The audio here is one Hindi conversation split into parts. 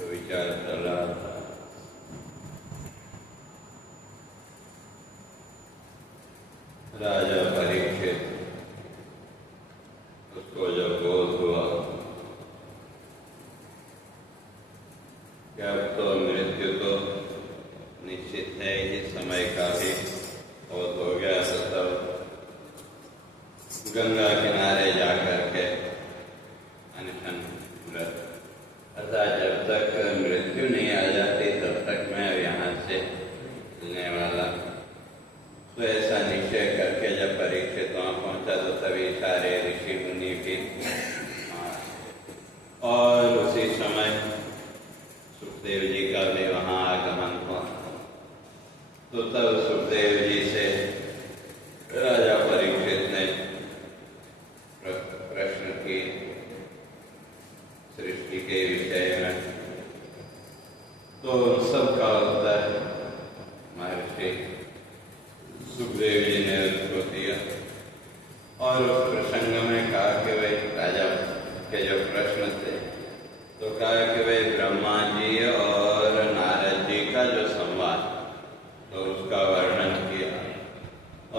विचार चल रहा था। राजा परीक्षित, उसको जब बोध हुआ कि अब तो मृत्यु तो निश्चित है ही, समय का भी बहुत हो गया, तो तब गंगा किनारे जाकर के अनशन व्रत, अर्थात जब तक मृत्यु नहीं आ जाती तब तक मैं यहाँ से चलने वाला, तो ऐसा निश्चय करके जब परीक्षित वहाँ पहुँचा तो सभी सारे ऋषि मुनि भी, और उसी समय सुखदेव जी का भी वहाँ आगमन हुआ। तो तब सुखदेव जी से राजा परीक्षित ने प्रश्न की सृष्टि के विषय में, तो सबका उत्तर महर्षि सुखदेव जी ने उसको दिया। और उस प्रसंग में कहा कि वे राजा के जो प्रश्न थे, तो कहा कि वे ब्रह्मा जी और नारद जी का जो संवाद, तो उसका वर्णन किया।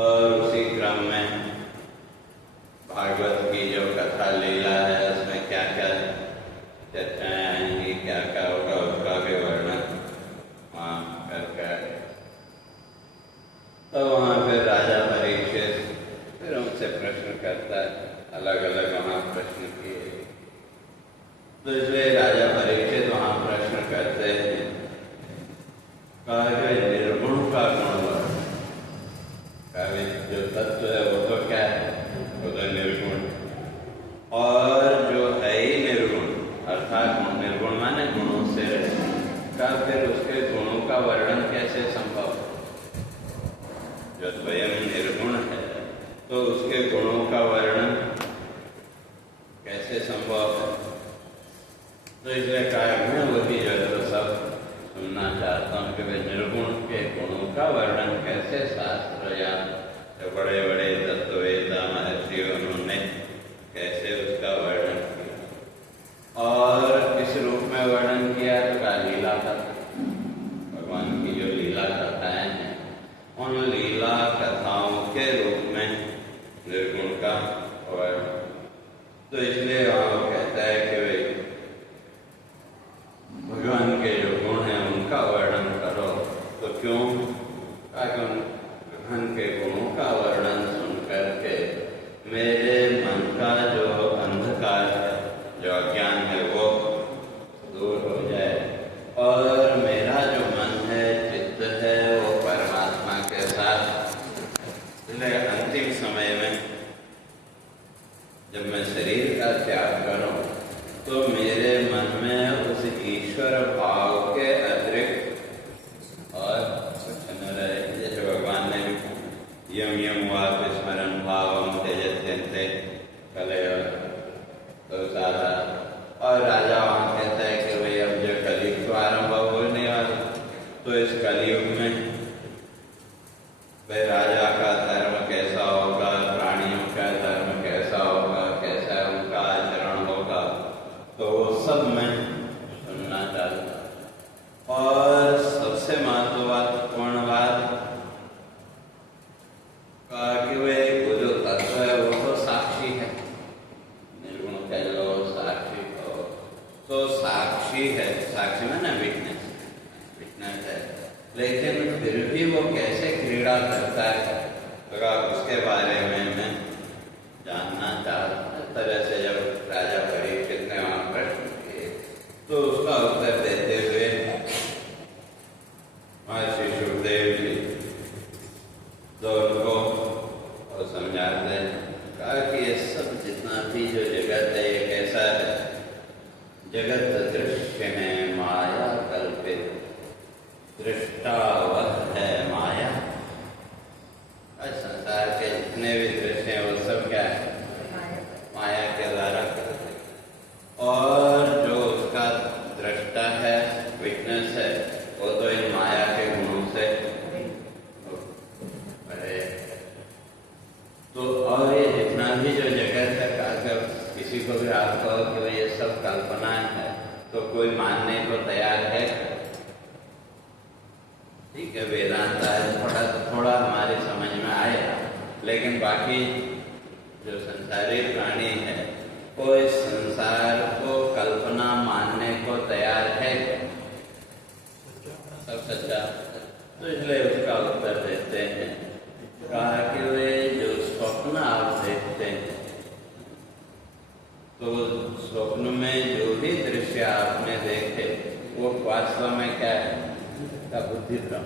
और उसी क्रम में अलग अलग वहाँ प्रश्न किए। तो इसलिए राजा परीक्षित वहाँ प्रश्न करते हैं, कहा निर्गुण का गुण जो तत्व है वो तो क्या है, वो तो निर्गुण, और जो है ही निर्गुण अर्थात निर्गुण माने गुणों से का, फिर उसके गुणों का वर्णन कैसे संभव? जो स्वयं निर्गुण है तो उसके गुणों का वर्णन कैसे संभव है? तो इसलिए कहा मैं वही जो है तो सब सुनना चाहता हूँ कि वे निर्गुण के गुणों का वर्णन कैसे शास्त्र या जो बड़े बड़े तत्ववेता महर्षि उन्होंने कैसे उसका वर्णन किया और किस रूप में वर्णन किया? तो का लीला कथा, भगवान की जो लीला कथाएं हैं उन लीला कथाओं के रूप में निर्गुण का वर्णन। तो इसलिए वहाँ वो कहता है कि वे भगवान के जो गुण हैं उनका वर्णन करो। तो क्यों? भगवान के गुणों का वर्णन सुन करके मेरे मन का जो अंधकार है, जो अज्ञान है, वो दूर हो जाए और मेरा जो मन है, चित्त है, वो परमात्मा के साथ। इसलिए अंतिम समय में जब मैं शरीर का त्याग करूं तो मेरे मन में उस ईश्वर भाव के अतिरिक्त और कुछ न रहे। जैसे भगवान ने यम यम वाप स्मरण भावम त्यजत्यन्ते कलय तो साधा, और राजा वहाँ कहता है कि भाई अब जो कलयुग तो आरंभ होने वाला, तो इस कलयुग में भाई राजा का धर्म कैसा होगा, प्राणियों का धर्म कैसा होगा, कैसा उनका आचरण होगा, तो वो सब मैं सुनना चाहता। और सबसे महत्वपूर्ण बात कहा कि वे वो जो तत्व है वो तो साक्षी है, निर्गुण कह लो, साक्षी कहो, तो साक्षी है। साक्षी में ना विटनेस, विटनेस है, लेकिन फिर भी वो कैसे क्रीड़ा करता है तो उसके बारे में मैं जानना चाहता। तरह से जब राजा परीक्षित ने वहाँ प्रश्न किए तो उसका उत्तर देते हुए महर्षि सुखदेव जी तो उनको समझाते कहा कि ये सब जितना भी जो जगत है ये कैसा है? जगत दृश्य है, माया कल्पित, दृष्टा वह है माया। संसार के जितने भी दृश्य हैं वो सब क्या है? माया के द्वारा करते, और जो उसका दृष्टा है, विटनेस है, वो तो इन माया के गुणों से बड़े। तो और ये जितना भी जो जगत है, अगर किसी को भी आप कहो कि ये सब कल्पना है तो कोई मानने को तैयार है? ठीक है, वेदांत थोड़ा हमारे समझ में आया, लेकिन बाकी जो संसारी प्राणी है वो इस संसार को कल्पना मानने को तैयार है? सब सच्चा। तो इसलिए उसका उत्तर देते हैं, कहा कि वे जो स्वप्न आप देखते हैं तो स्वप्न में जो भी दृश्य आपने देखे वो वास्तव में क्या है? का बुद्धि भ्रम।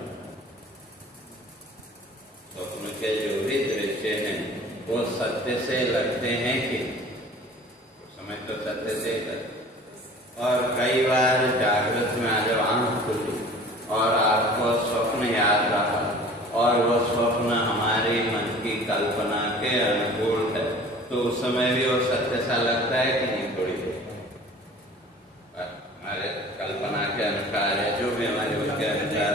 स्वप्न के जो भी दृश्य हैं वो सत्य से लगते हैं कि समय तो सत्य से लगते। और कई बार जागृत में जब आंख खुली और आपको स्वप्न याद रहा और वो स्वप्न हमारी मन की कल्पना के अनुकूल है, तो उस समय भी वो सत्य सा लगता है कि नहीं? थोड़ी देर हमारे कल्पना के अनुसार है, जो भी हमारे उसके अनुसार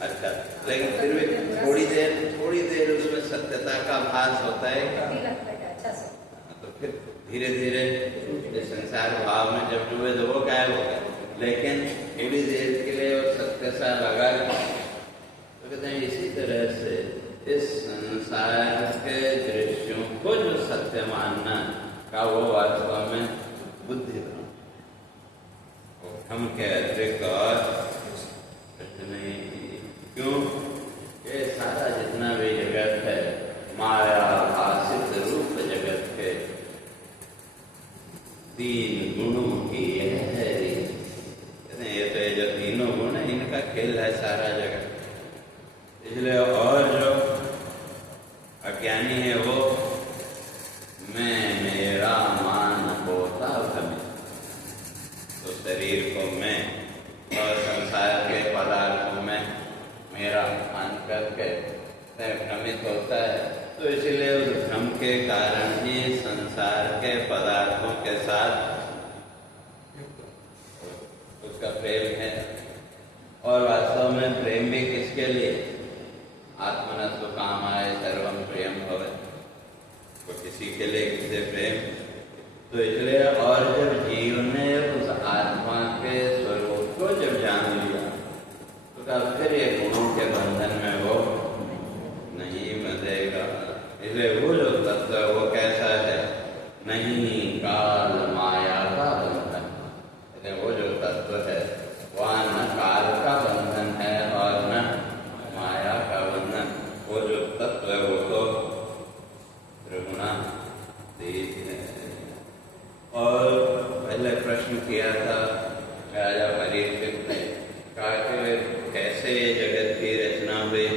अच्छा, लेकिन फिर भी थोड़ी देर उसमें सत्यता का भास होता है क्या? तो फिर धीरे धीरे संसार भाव में जब डूबे तो वो गायब हो गया, लेकिन थोड़ी देर के लिए वो सत्य सा लगा। तो कहते हैं इसी तरह से इस संसार के दृश्यों को जो सत्य मानना का वो वास्तव में बुद्धि हम के अतिरिक्त और नहीं। क्यों? ये सारा जितना भी जगत है माया भाषित रूप जगत अनेक होता है। तो इसलिए उस भ्रम के कारण ही संसार के पदार्थों के साथ उसका प्रेम है। और वास्तव में प्रेम भी किसके लिए? आत्मनस्तु कामाय सर्वं प्रियम भवे, तो किसी के लिए किसे प्रेम। तो इसलिए और जब जीव ने उस आत्मा के स्वरूप को जब जान लिया तो तब फिर ये गुणों के बंधन में वो नहीं बंधेगा। इसलिए वो जो तत्व है वो कैसा है? नहीं काल माया का बंधन। इसलिए वो जो तत्व है वह न काल का बंधन है और न माया का बंधन। वो जो तत्व है वो तो त्रिगुणातीत है। और पहले प्रश्न किया था राजा परीक्षित ने, कहा कि कैसे ये जगत की रचना हुई,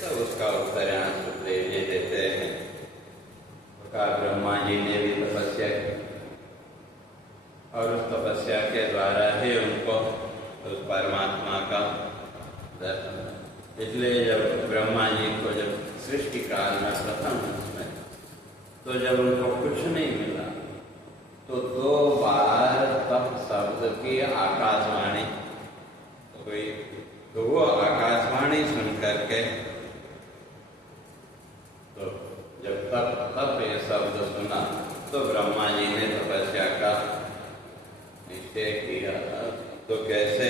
तो उसका उत्तर यहाँ सुखदेव जी देते हैं। कहा ब्रह्मा जी ने भी तपस्या की और उस तपस्या के द्वारा ही उनको उस परमात्मा का दर्शन। इसलिए जब ब्रह्मा जी को जब सृष्टि काल में प्रथम उसमें तो जब उनको कुछ नहीं मिला तो 2 बार तप शब्द की आकाशवाणी हुई। तो वो आकाशवाणी सुन करके तो जब तप ये शब्द सुना तो ब्रह्मा जी ने तपस्या का निश्चय किया। तो कैसे?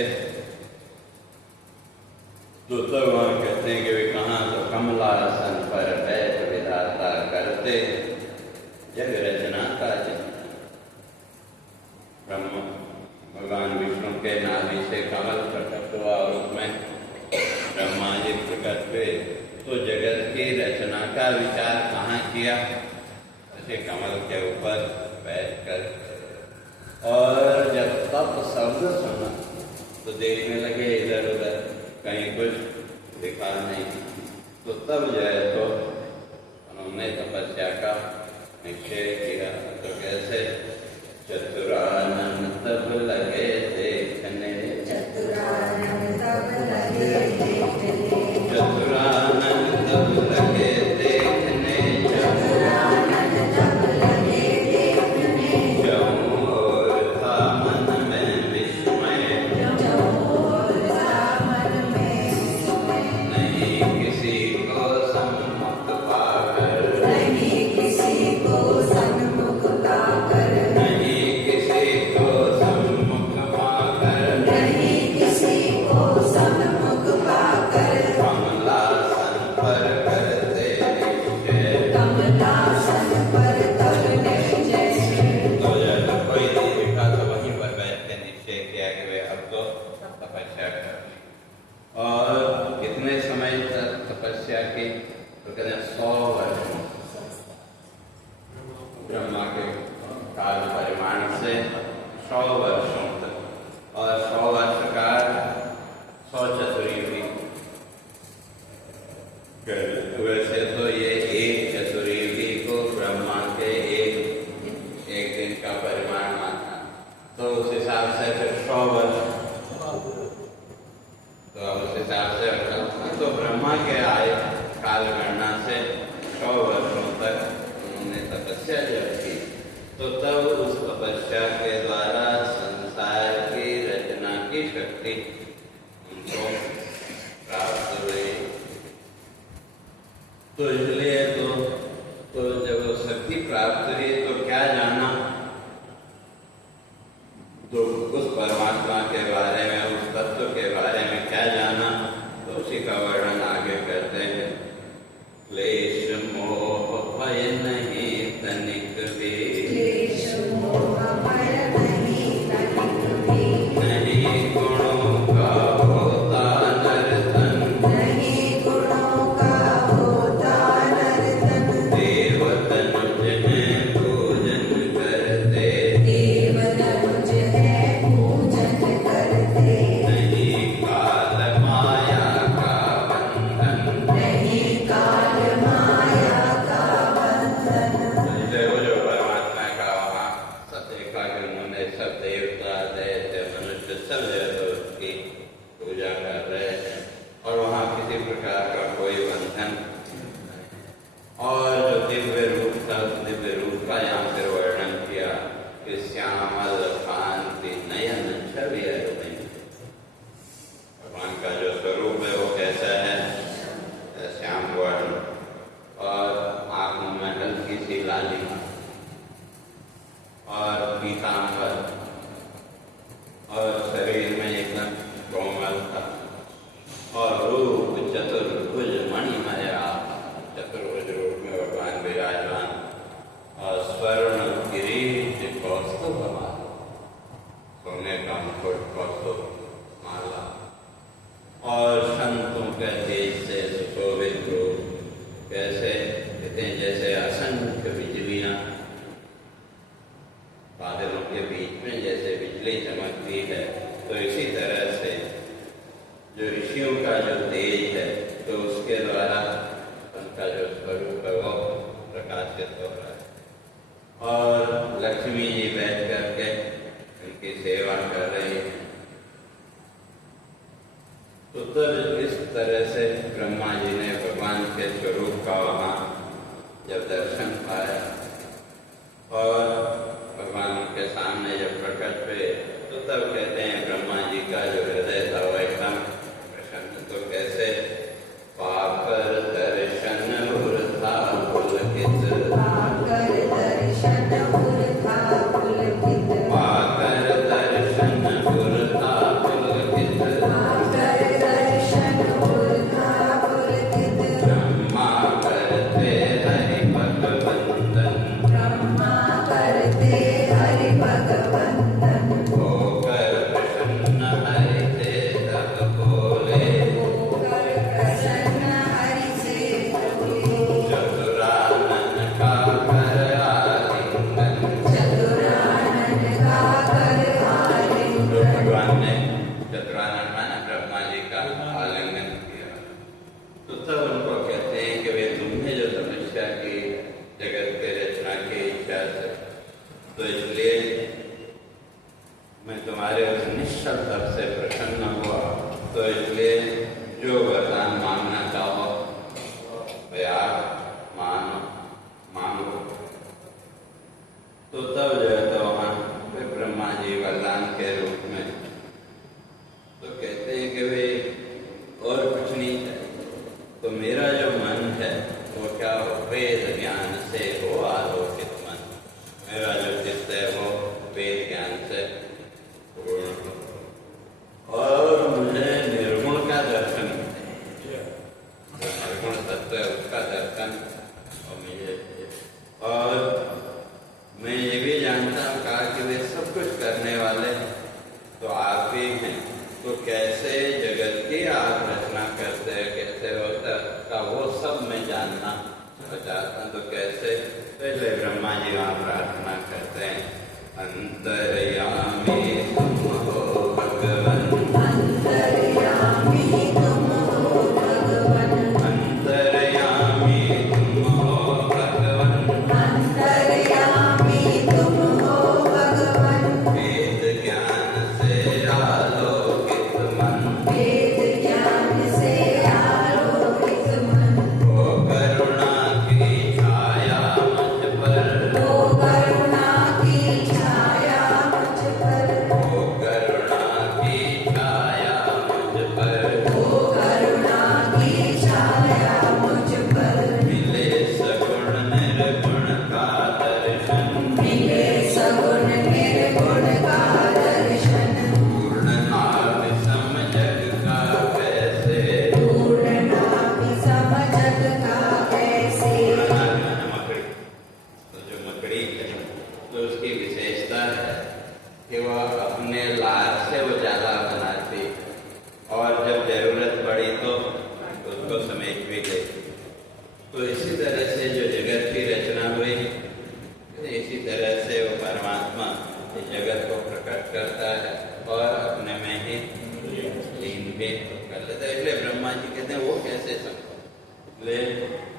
तो तब वहाँ कहते हैं कि वे कहाँ? तो कमलासन पर बैठ विधाता करते जग रचना का चिंतन। ब्रह्म भगवान विष्णु के नाभि से कमल प्रकट हुआ और उसमें ब्रह्मा जी प्रकट हुए। तो जगत की रचना का विचार कहाँ किया? ऐसे कमल के ऊपर बैठकर। और जब तप शब्द सुना तो देखने लगे इधर उधर, कहीं कुछ दिखा नहीं। तो तब जो है तो उन्होंने तपस्या का निश्चय किया। तो कैसे? चतुरानन तब लगे देखने, चतुरानन तब लगे देखने, चतुरानन तब लगे देखने, चतुरानन तब लगे देखने। चौर था मन में विस्मय, चौर था मन में विस्मय। नहीं किसी को सन्मुख पाकर, नहीं किसी को सन्मुख पाकर, और कितने समय तक तपस्या की? तो कहते हैं 100 वर्ष। ब्रह्मा के काल परिमाण से 100 वर्षों तक। और 100 वर्ष का 100 चतुर्युगी। वैसे तो ये एक चतुर्युगी को ब्रह्मा के एक दिन का परिमाण माना, तो उस हिसाब से फिर 100 वर्ष। तो उस हिसाब से तो ब्रह्मा के आयु काल गणना से 100 वर्षों तक उन्होंने तपस्या जब की। तो तब उस तपस्या के द्वारा संसार की रचना की शक्ति उनको प्राप्त हुई। तो इसलिए तो जब वो शक्ति प्राप्त हुई तो क्या जाना? तो उस परमात्मा के बारे में, उस तत्व के बारे में क्या जाना? तो उसी का वर्णन आगे करते हैं। क्लेश मोह भय नहीं तनिक भी, क्लेश मोह भय नहीं तनिक भी। नहीं गुणों का होता नर्तन, नहीं गुणों का होता नर्तन। देव तनुज है पूजन करते, देव तनुज है पूजन करते। नहीं काल माया का बंधन, नहीं काल माया और लक्ष्मी जी बैठ करके उनकी सेवा कर रही है। तो तब इस तरह से ब्रह्मा जी ने भगवान के स्वरूप का वहाँ जब दर्शन पाया और भगवान के सामने जब प्रकट हुए, तो तब कहते हैं ब्रह्मा जी का जो हृदय था वो एकदम प्रसन्न। तो कैसे पाकर दर्शन था पुलकित, पाकर दर्शन था पुलकित, पाकर दर्शन था पुलकित, पाकर दर्शन था पुलकित, ब्रह्मा करते हरि भगवंदन, ब्रह्मा करते हरि भगवंदन, होकर प्रसन्न हरि से तब बोले, होकर प्रसन्न हरि से बोले, चतुरानन का कर आलिंगन, चतुरानन का कर आलिंगन। तो भगवान ने चतुरानन माना ब्रह्मा जी का आलिंगन किया। तो तब उनको कहते हैं कि वे तुमने जो तपस्या की जगत के रचना की इच्छा से, तो इसलिए मैं तुम्हारे उस निश्चल तप से प्रसन्न हुआ। तो इसलिए जो वरदान मांगना चाहो वे आप मांगो। तो तब जो है तो वहाँ वे ब्रह्मा जी वरदान के रूप में तो कहते हैं कि वे और कुछ नहीं चाहिए। तो मेरा जो मन है वो क्या हो, वेद ज्ञान से हो आलोकित मन। मेरा जो चित्त है वो वेद ज्ञान से पूर्ण हो और मुझे निर्गुण का दर्शन चाहिए। निर्गुण तत्व है उसका दर्शन और मुझे, और मैं ये भी जानता हूँ कहा कि वे सब कुछ करने वाले तो आप ही हैं। तो कैसे जगत की आप रचना करते हैं, कैसे होता का वो सब मैं जानना चाहता हूँ। तो कैसे, पहले ब्रह्मा जी वहाँ प्रार्थना करते हैं, अंतर्यामी तुम हो भगवन, अंतर्यामी तुम हो भगवन, अंतर्यामी तुम हो भगवन, अंतर्यामी तुम हो भगवन, वेद ज्ञान से आलोकित मन, वेद ज्ञान से आलोकित मन, हो करुणा की छाया मुझ पर, हो करुणा की छाया मुझ पर, हो करुणा की छाया मुझ पर, हो करुणा की छाया मुझ पर, मिले सगुण निर्गुण का दर्शन, मिले सगुण निर्गुण का दर्शन, पूर्ण नाम सम जग का कैसे, पूर्ण नाम सम जग का कैसे। मकड़ी, तो जो मकड़ी है तो उसकी विशेषता है कि वह अपने लार से वो जाला बनाती और जब जरूरत पड़ी तो उसको समेट भी लेती। तो इसी तरह से जो जगत की रचना हुई, इसी तरह से वो परमात्मा इस जगत को प्रकट करता है और अपने में ही लीन भी कर लेता है। इसलिए ब्रह्मा जी कहते हैं वो कैसे संभव, ले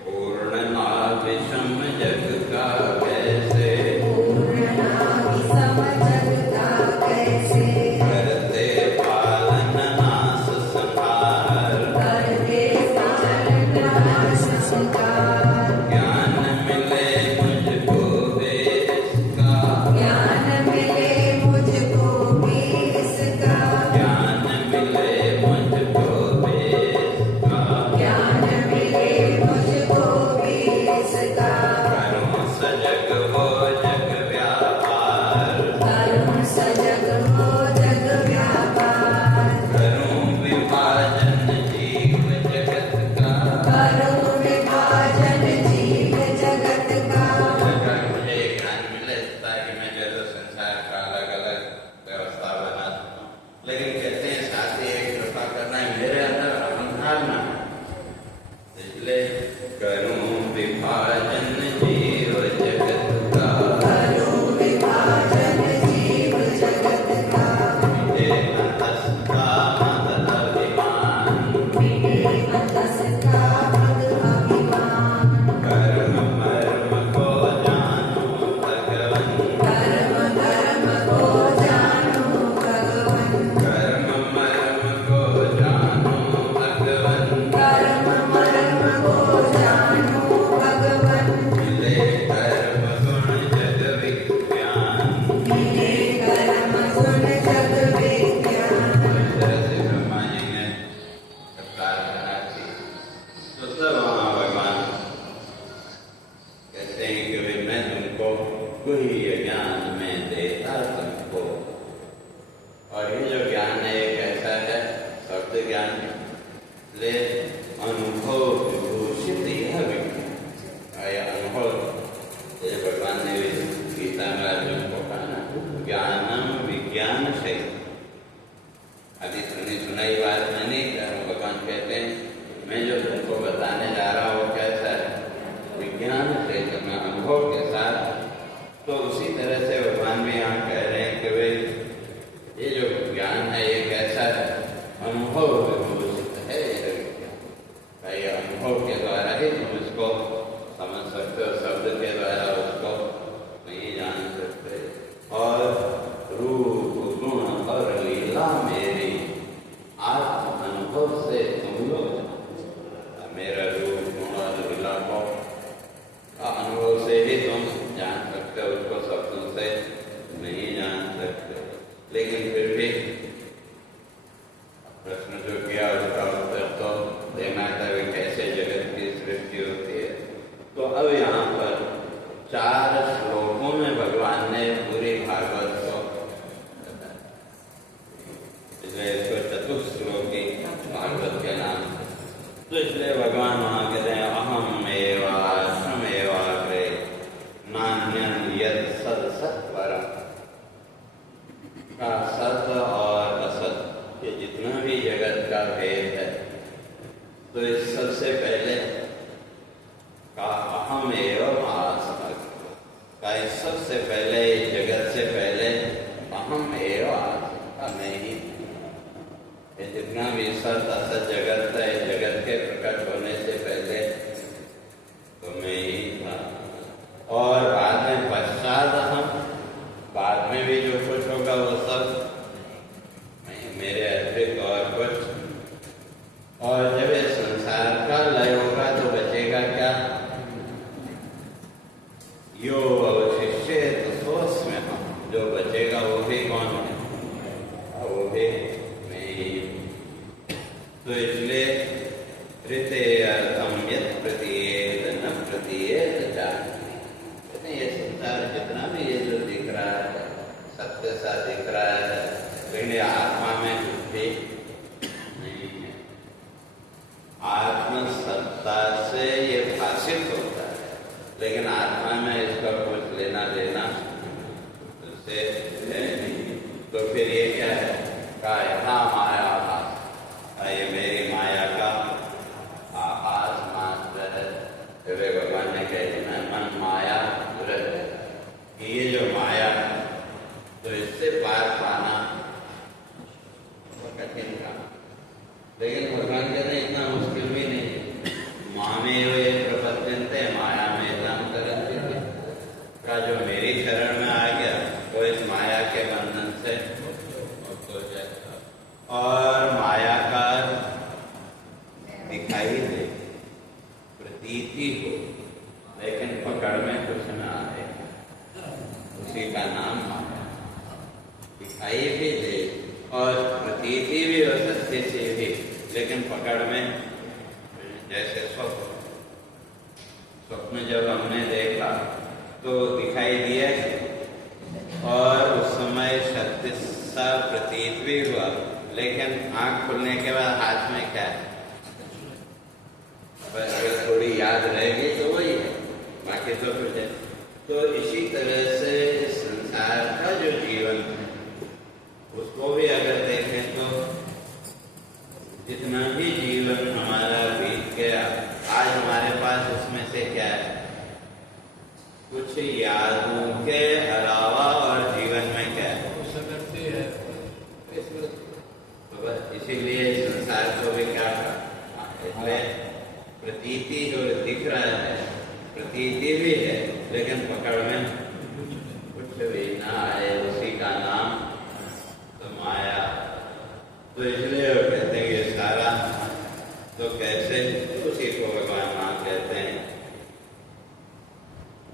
पूर्ण नाभिसम जग का कैसे, पूर्ण नाभिसम जग का कैसे, करते पालन नाश संहार, करते पालन नाश संहार, ज्ञान मिले मुझको भी इसका, ज्ञान मिले मुझको भी इसका, ज्ञान मिले मुझको भी इसका, ज्ञान मिले मुझको भी इसका, करूं सजग हो जग व्यापार, करूं सजग हो जग व्यापार, करूं विभाजन जीव जगत का, करूं विभाजन जीव जगत का। अगर मुझे ज्ञान मिले ताकि मैं जगत संसार का अलग अलग व्यवस्था बना सकूं, लेकिन कहते हैं साथ ही एक कृपा करना है मेरे अंदर अहंकार ना, इसलिए करूं विभाजन जीव जगत का, करूं विभाजन जीव जगत का, मिटे अंतस्था मद अभिमान, मिटे अंतस्था मद अभिमान, कर्म मर्म को जानूं भगवन, वही ज्ञान में देता तुमको। और ये जो ज्ञान है एक ऐसा है शब्द ज्ञान ले अनुभव विभूषित यह अनुभव। ये भगवान ने गीता में अर्जुन को कहा ना, ज्ञानम विज्ञान से। अभी सुनाई बात में नहीं कहा, भगवान कहते हैं मैं जो तुमको बताने जा रहा हूँ कैसा है, विज्ञान से मैं अनुभव के साथ। तो उसी तरह से भगवान भी यहाँ कह रहे हैं कि भाई ये जो ज्ञान है ये कैसा है, अनुभव विभूषित है। ये विज्ञान ये अनुभव के द्वारा ही तुम इसको समझ सकते हो, शब्द के द्वारा उसको नहीं जान सकते। और रूप गुण और लीला मेरी आत्म अनुभव से तुम लोग मेरा रूप गुण और लीला को अनुभव से ही तुम जान सकते हो, उसको शब्दों से नहीं जान सकते। लेकिन फिर भी प्रश्न जो किया उसका उत्तर तो देना था कि कैसे जगत की सृष्टि होती है। तो अब यहाँ पर 4 श्लोकों में भगवान ने पूरी भागवत को बताया, इसलिए इसको चतुश्लोकी भागवत के नाम। तो इसलिए भगवान वहाँ कहते हैं अहम एवा श्रमेवाग्रे नान्यं यत् सद सत्वरम्। का सत और असत ये जितना भी जगत का भेद है, तो इस सबसे पहले का अहम एवं आसमक का इस सबसे पहले जगत से पहले अहम एवं आसमक मैं ही। ये जितना भी सत असत जगत है, जगत के प्रकट होने से पहले तो मैं ही था। और बाद में पश्चात हम, बाद में भी जो कुछ होगा वो सब मेरे अतिरिक्त और कुछ। और जब ये संसार का लय होगा तो बचेगा क्या? यो अवशिष्येत सोऽस्मि अहम्। जो बचेगा वो भी कौन है? वो भी मैं ही। तो इसलिए ऋते अर्थम यत् प्रतीयेत न प्रतीयेत चान्यः। ये संसार जितना भी ये जो दिख रहा है सत्य सा दिख रहा है, लेकिन आत्मा में कुछ भी नहीं है। आत्म सत्ता से ये भाषित होता है, लेकिन आत्मा में इसका कुछ लेना देना उससे है नहीं। तो फिर ये क्या है? कायहा माया भास, ये मेरी माया का आभास मात्र है। भगवान ने कह दिया मन माया ये जो माया, तो इससे पार पाना कठिन काम। लेकिन भगवान कहते हैं इतना मुश्किल भी नहीं। मामे वे प्रपद्यन्ते माया में दान करते का जो मेरी शरण में आ गया तो इस माया के बंधन से मुक्त हो जाएगा। और माया का दिखाई दे, प्रतीति हो, लेकिन पकड़ में कुछ न आए, उसी का नाम माया। दिखाई भी दे और प्रतीति भी हो सत्य से भी, लेकिन पकड़ में जैसे स्वप्न जब हमने देखा तो दिखाई दिया और उस समय सत्य सा प्रतीत भी हुआ, लेकिन आंख खुलने के बाद हाथ में क्या है? बस अगर थोड़ी याद रहेगी तो वही है, बाकी तो कुछ है। तो इसी तरह से संसार का जो जीवन है उसको भी अगर देखें तो जितना भी जीवन हमारा बीत गया, आज हमारे पास उसमें से क्या है? कुछ यादों के अलावा और जीवन में क्या है? तो बस इसीलिए संसार को भी क्या इसलिए प्रतीति जो दिख रहा है प्रतीति भी है, लेकिन पकड़ में कुछ भी ना आए, उसी का नाम तो माया। तो इसलिए वो कहते हैं ये सारा तो कैसे, उसी को भगवान मां कहते हैं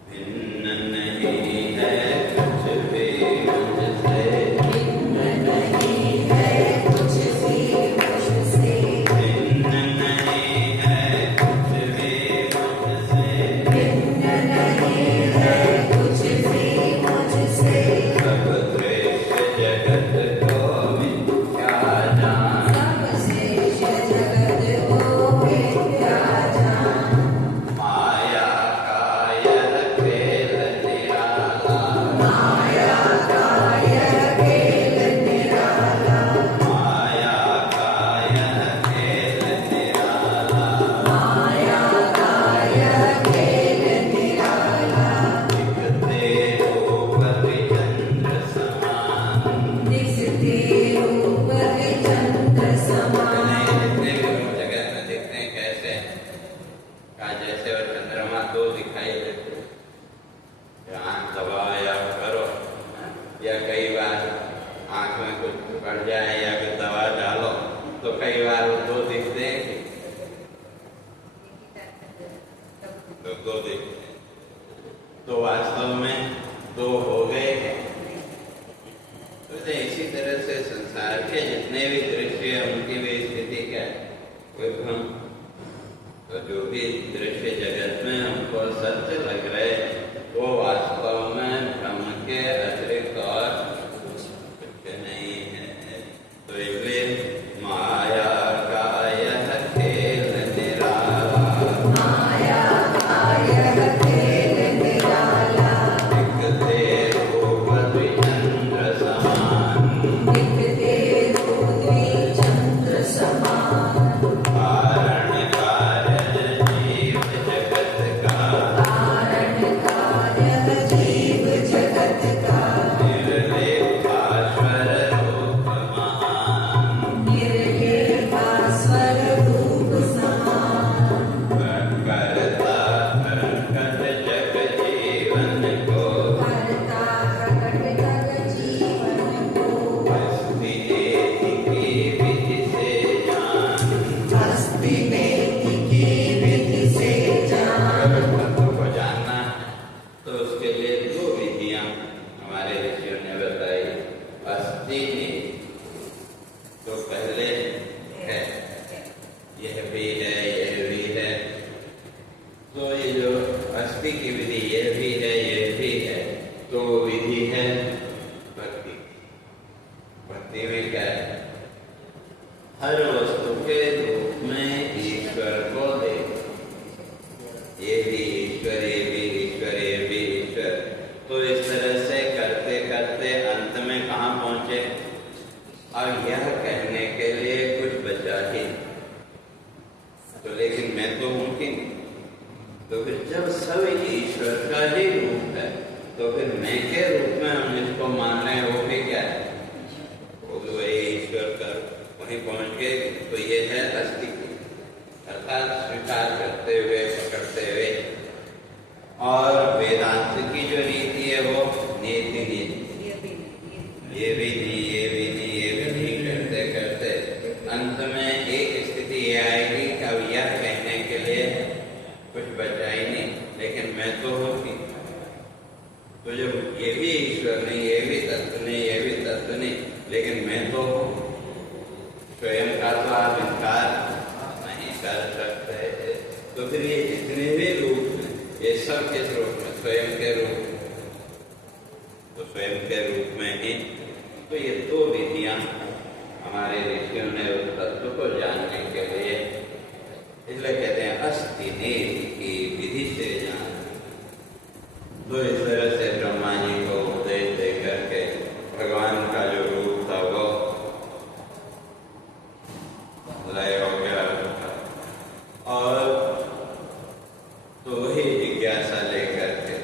भिन्न नहीं है कुछ भी मुझसे, भिन्न नहीं है कुछ भी मुझसे, भिन्न नहीं है कुछ भी मुझसे, भिन्न नहीं है कुछ भी दो दिखाई देते, आँख दबाओ या करो, या कई बार आँख में कुछ पड़ जाए या कुछ दवा डालो तो कई बार वो दो दिखते हैं, तो दो दिखते हैं, तो वास्तव में दो हो गए हैं। तो इसी तरह से संसार के जितने भी दृश्य हैं उनकी भी स्थिति क्या है, कोई भ्रम। तो जो भी दृश्य जगत में हमको सत्य लग रहे वो वास्तव में भ्रम के अतिरिक्त और कुछ नहीं है। तो इसलिए माया का यह खेल निराला, माया का यह खेल निराला, दिखते रूप द्विचंद्र समान, दिखते रूप द्विचंद्र समान, कारण कार्य जीव जगत का, कारण कार्य जीव जगत का, निर्लेपाश्वर रूप महान, निर्लेपास्वर रूप समान, करता प्रकट जग जीवन को, करता प्रकट जग जीवन को, अस्ति एति की विधि से जान। अस्ति वेति की विधि से जान। अगर तत्व को जानना है तो उसके लिए दो विधियां हमारे ऋषियों ने बताई। अस्ति तो पहले है, यह भी है, यह भी है। तो ये जो अस्ति की विधि, यह भी है, यह भी है, तो विधि है भक्ति। भक्ति में क्या है, हर वस्तु के रूप में ईश्वर को देख, ये भी ईश्वर, ये भी ईश्वर, ये भी ईश्वर। तो इस तरह से करते करते अंत में कहाँ पहुंचे, और यह कहने के लिए कुछ बचा ही नहीं। तो लेकिन मैं तो मुमकिन नहीं। तो फिर जब सब ईश्वर का ही रूप है तो फिर मैं के रूप में हम जिसको मान रहे हैं वो भी क्या है, वो भी वही ईश्वर का, वहीं पहुंच गए। तो ये है अस्तित्व, अर्थात स्वीकार करते हुए, पकड़ते हुए। और वेदांत की जो नीति है वो नीति नीति, ये भी नहीं, ये भी नहीं, ये भी नहीं करते करते अंत में एक स्थिति ये आएगी कि अब यह कहने के लिए कुछ बचा ही नहीं, लेकिन मैं तो होती। तो जब ये भी ईश्वर नहीं, ये भी तत्व नहीं, ये भी तत्व नहीं, लेकिन मैं तो हूँ, स्वयं का तो आप इनकार नहीं कर सकते। तो फिर ये जितने भी रूप हैं ये सब किस रूप में, स्वयं के रूप में। तो स्वयं के रूप में ही तो ये दो विधियां हमारे ऋषियों ने उस तत्व को जानने के लिए, इसलिए कहते हैं अस्ति नेति की विधि से जान। तो इस तरह से ब्रह्मा जी को उपदेश दे करके भगवान का जो रूप था वो लय हो गया। और तो वही जिज्ञासा लेकर के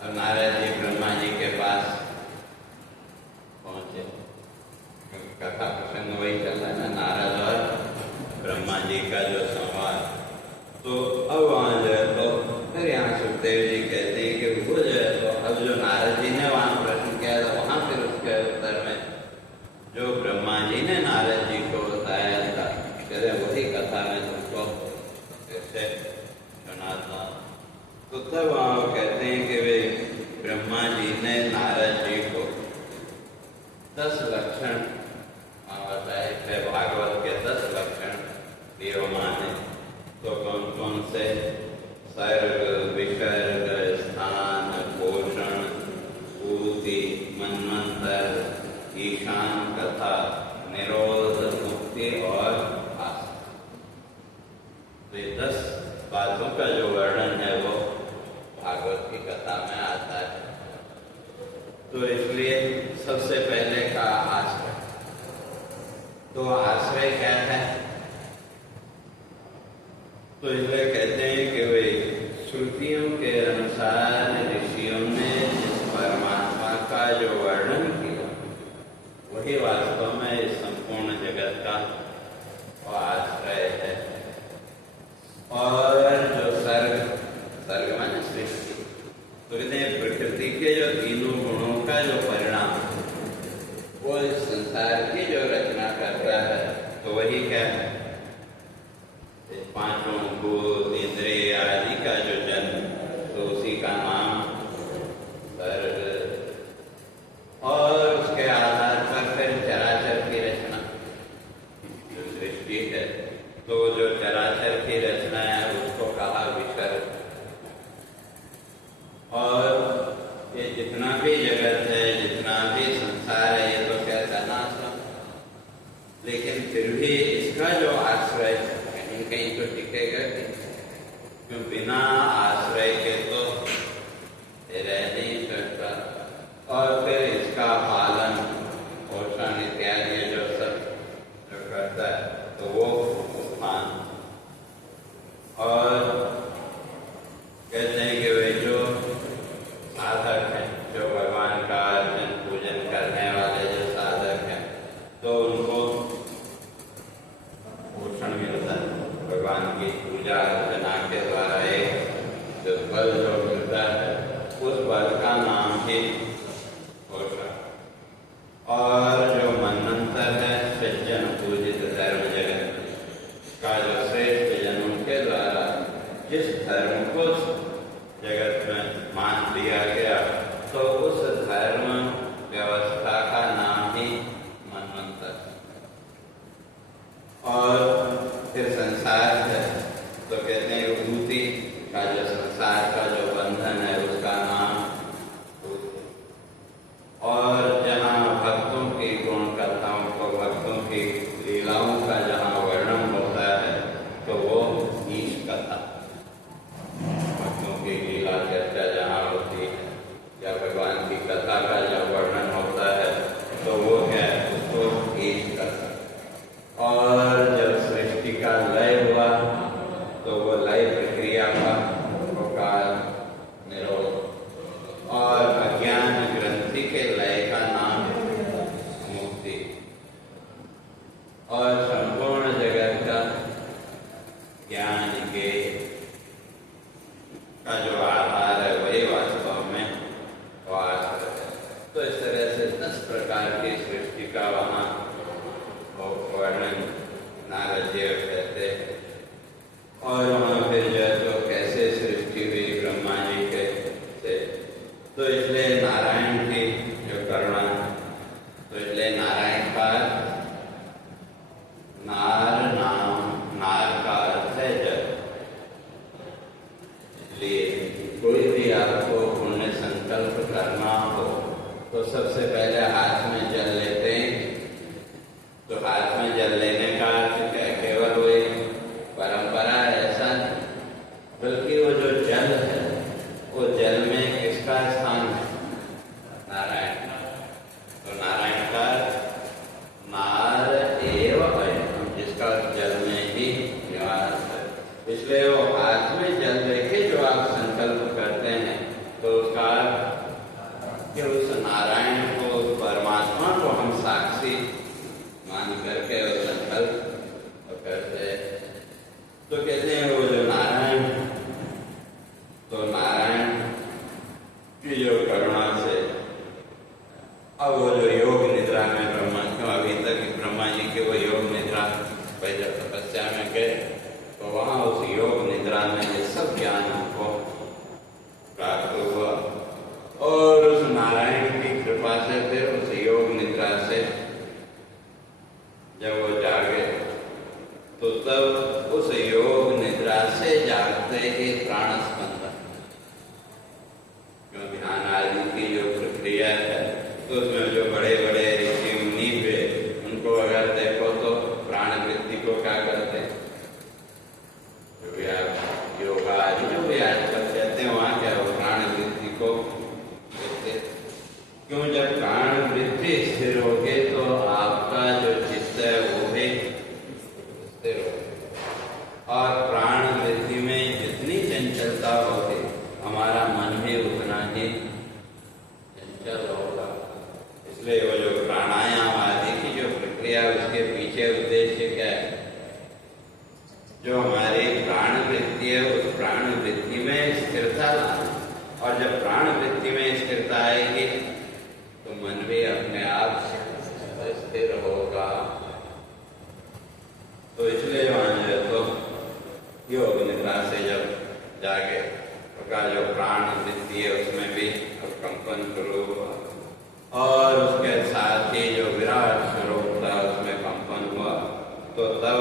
और नारद जी ब्रह्मा जी के पास पहुंचे। कथा प्रसंग वही चल रहा है ना, नारद और ब्रह्मा जी का जो संवाद। तो अब वहाँ जो है तो फिर यहाँ सुखदेव जी कहते हैं कि वो जो है तो अब जो नारद जी ने वहाँ प्रश्न किया था वहाँ फिर उसके उत्तर में जो ब्रह्मा जी ने नारद जी को बताया था, कहते वही कथा में तुमको कैसे सुनाता। तो तब वहाँ वो कहते हैं कि वे ब्रह्मा जी ने नारद जी को 10 लक्षण बताए थे, भागवत के 10 लक्षण दिए माने। तो कौन कौन से, सर्ग, विसर्ग, स्थान, पोषण, पूर्ति, मन्वंतर, ईशान कथा, निरोध, मुक्ति और आस्था। तो ये 10 बातों का जो वर्णन है वो भागवत की कथा में आता है। तो इसलिए सबसे पहले का आश्रय। तो आश्रय क्या है, तो इसलिए कहते हैं कि वे श्रुतियों के अनुसार ऋषियों ने जिस परमात्मा का जो वर्णन किया वही वास्तव में इस संपूर्ण जगत का आश्रय है। और जो सर्ग बिना आश्रय के तो रह नहीं सकता। और फिर इसका पालन पोषण इत्यादि जो सब जो करता है तो वो स्थान। और कहते हैं कि वे जो साधक हैं, जो भगवान का अर्चन पूजन करने वाले जो साधक हैं, तो उनको पोषण मिलता है भगवान की पूजा अर्चना के द्वारा। एक जो बल जो मिलता है उस बल का नाम ही पोषण। और जो मनंतर है सज्जन पूजित धर्म जगत का जो श्रेष्ठ जन उनके द्वारा जिस धर्म को जगत में मान दिया गया तो उस धर्म व्यवस्था का नाम ही मनंतर। और फिर संसार है तो कहते हैं विभूति का जो संसार का जो बंधन है उसका नाम विभूति। और जहाँ भक्तों की गुण कथाओं को, भक्तों की लीलाओं का जहाँ वर्णन होता है तो वो ईश कथा, भक्तों की लीला चर्चा जहाँ होती है या भगवान की कथा का जब वर्णन होता है तो वो है उसको ईश कथा। और जब सृष्टि का लय हुआ तो वो लय प्रक्रिया का काल निरोध। और अज्ञान ग्रंथि के लय का नाम मुक्ति। और संपूर्ण जगत का ज्ञान के का जो आधार है वही वास्तव में वास्तव है। तो इस तरह से 10 प्रकार की सृष्टि का वहाँ वर्णन नारद जी कहते हैं। और वहाँ पे जो है तो कैसे सृष्टि हुई ब्रह्मा जी के से, तो इसलिए नारायण की जो करुणा, तो इसलिए नारायण का नार का अर्थ है जल। इसलिए कोई भी आपको पुण्य संकल्प करना हो तो सबसे पहले हाथ में जल लेते हैं। तो हाथ में जल लेने का अर्थ क्या? केवल वो एक परंपरा ऐसा नहीं, बल्कि वो जो जल है वो जल में किसका स्थान है? नारायण। तो नारायण का नार एव अयम, जिसका जल में ही निवास है। इसलिए वो हाथ में जल लेके जो आप संकल्प करते हैं तो उसका कि उस नारायण को, उस परमात्मा को हम साक्षी मान करके वो संकल्प करते हैं। तो कहते हैं वो जो नारायण, तो नारायण की जो करुणा से अब वो जो योग निद्रा में ब्रह्मा, क्यों अभी तक ब्रह्मा जी के वो योग निद्रा पहले तपस्या में गए तो वहाँ उस योग निद्रा में ये सब ज्ञान उनको प्राप्त हुआ। और उस नारायण की कृपा से फिर उस योग निद्रा से जब वो जागे तो तब उस योग निद्रा से जागते ही प्राण स्पंदन, क्यों ध्यान आदि की जो प्रक्रिया है तो उसमें जो बड़े बड़े ऋषि मुनि पे उनको अगर देखो तो प्राण वृत्ति को क्या करते हैं? जो भी आप योगा आदि जो भी आजकल कहते हैं वहाँ क्या हो, प्राण वृत्ति को देखते। क्यों? जब प्राण वृत्ति स्थिर होगी तो आपका जो चित्त है वो भी स्थिर होगा। और प्राण वृत्ति में जितनी चंचलता होगी हमारा मन भी उतना ही चंचल होगा। इसलिए वो जो प्राणायाम आदि की जो प्रक्रिया, उसके पीछे उद्देश्य क्या है? जो हमारी प्राण वृत्ति है उस प्राण वृत्ति में स्थिरता लाना। और जब प्राण वृत्ति में स्थिरता आएगी तो मन भी अपने आप स्थिर होगा। तो इसलिए वहाँ जो तो योग निद्रा से जब जागे का जो प्राण वृत्ति है उसमें भी कंपन शुरू हुआ। और उसके साथ ही जो विराट स्वरूप था उसमें कंपन हुआ। तो तब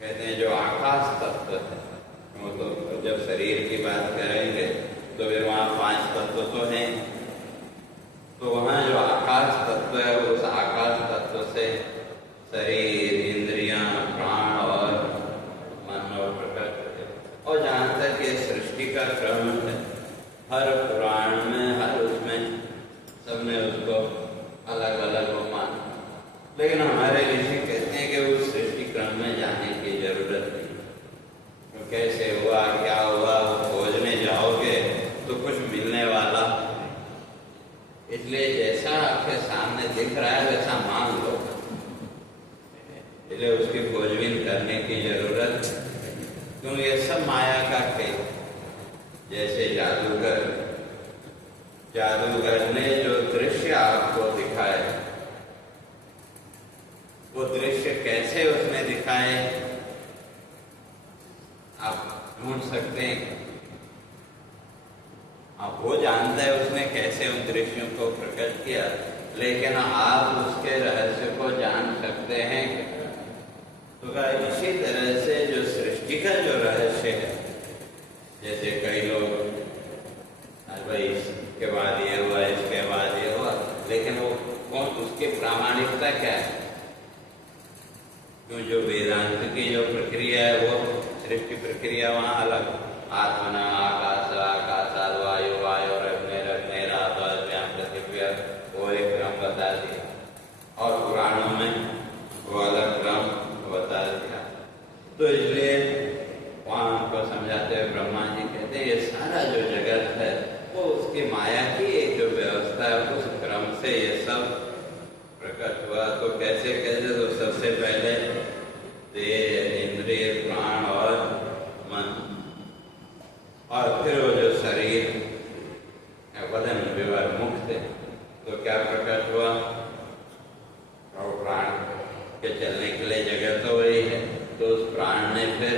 कहते हैं जो आकाश तत्व है, वो तो जब शरीर की बात करेंगे तो फिर वहाँ 5 तत्व तो हैं। तो वहाँ जो आकाश तत्व है उस आकाश तत्व से शरीर, इंद्रियां, प्राण और मन और प्रकृति का क्रम है। हर पुराण में, हर उसमें सबने उसको अलग अलग वो माना। लेकिन हमारे ऋषि कहते हैं कि उस सृष्टि क्रम में जाने की जरूरत नहीं। तो कैसे हुआ, क्या हुआ, खोजने जाओगे तो कुछ मिलने वाला। इसलिए जैसा आपके सामने दिख रहा है वैसा मान लो, इसलिए उसकी खोजबीन करने की जरूरत। क्यों? ये सब माया का खेल। जैसे जादूगर ने जो दृश्य आपको दिखाए, वो दृश्य कैसे उसने दिखाए आप ढूंढ सकते हैं। आप वो जानता है उसने कैसे उन दृश्यों को प्रकट किया, लेकिन आप उसके रहस्य को जान सकते हैं। तो इसी तरह से जो सृष्टि का जो रहस्य है, जैसे कई लोग भाई इसके बाद ये हुआ, इसके बाद ये हुआ, लेकिन वो कौन, उसकी प्रामाणिकता क्या है? क्यों? जो वेदांत की जो प्रक्रिया है वो सृष्टि प्रक्रिया वहाँ अलग। आत्मना आकाश आकाशाद वायु वायोरग्निरग्निरापद्भ्यां पृथिव्या, वो एक क्रम बता दिया। और पुराणों में वो अलग क्रम बता दिया। तो इसलिए वहाँ हमको समझाते हुए ब्रह्मा जी कहते हैं ये सारा जो जगत है वो उसकी माया की एक जो व्यवस्था है, उस क्रम से ये सब प्रकट हुआ। तो कैसे कैसे? तो सबसे पहले देह, इंद्रिय, प्राण और मन, और फिर वो जो शरीर बदन विवर मुख थे, तो क्या प्रकट हुआ? और प्राण के चलने के लिए जगह तो वही है। तो उस प्राण ने फिर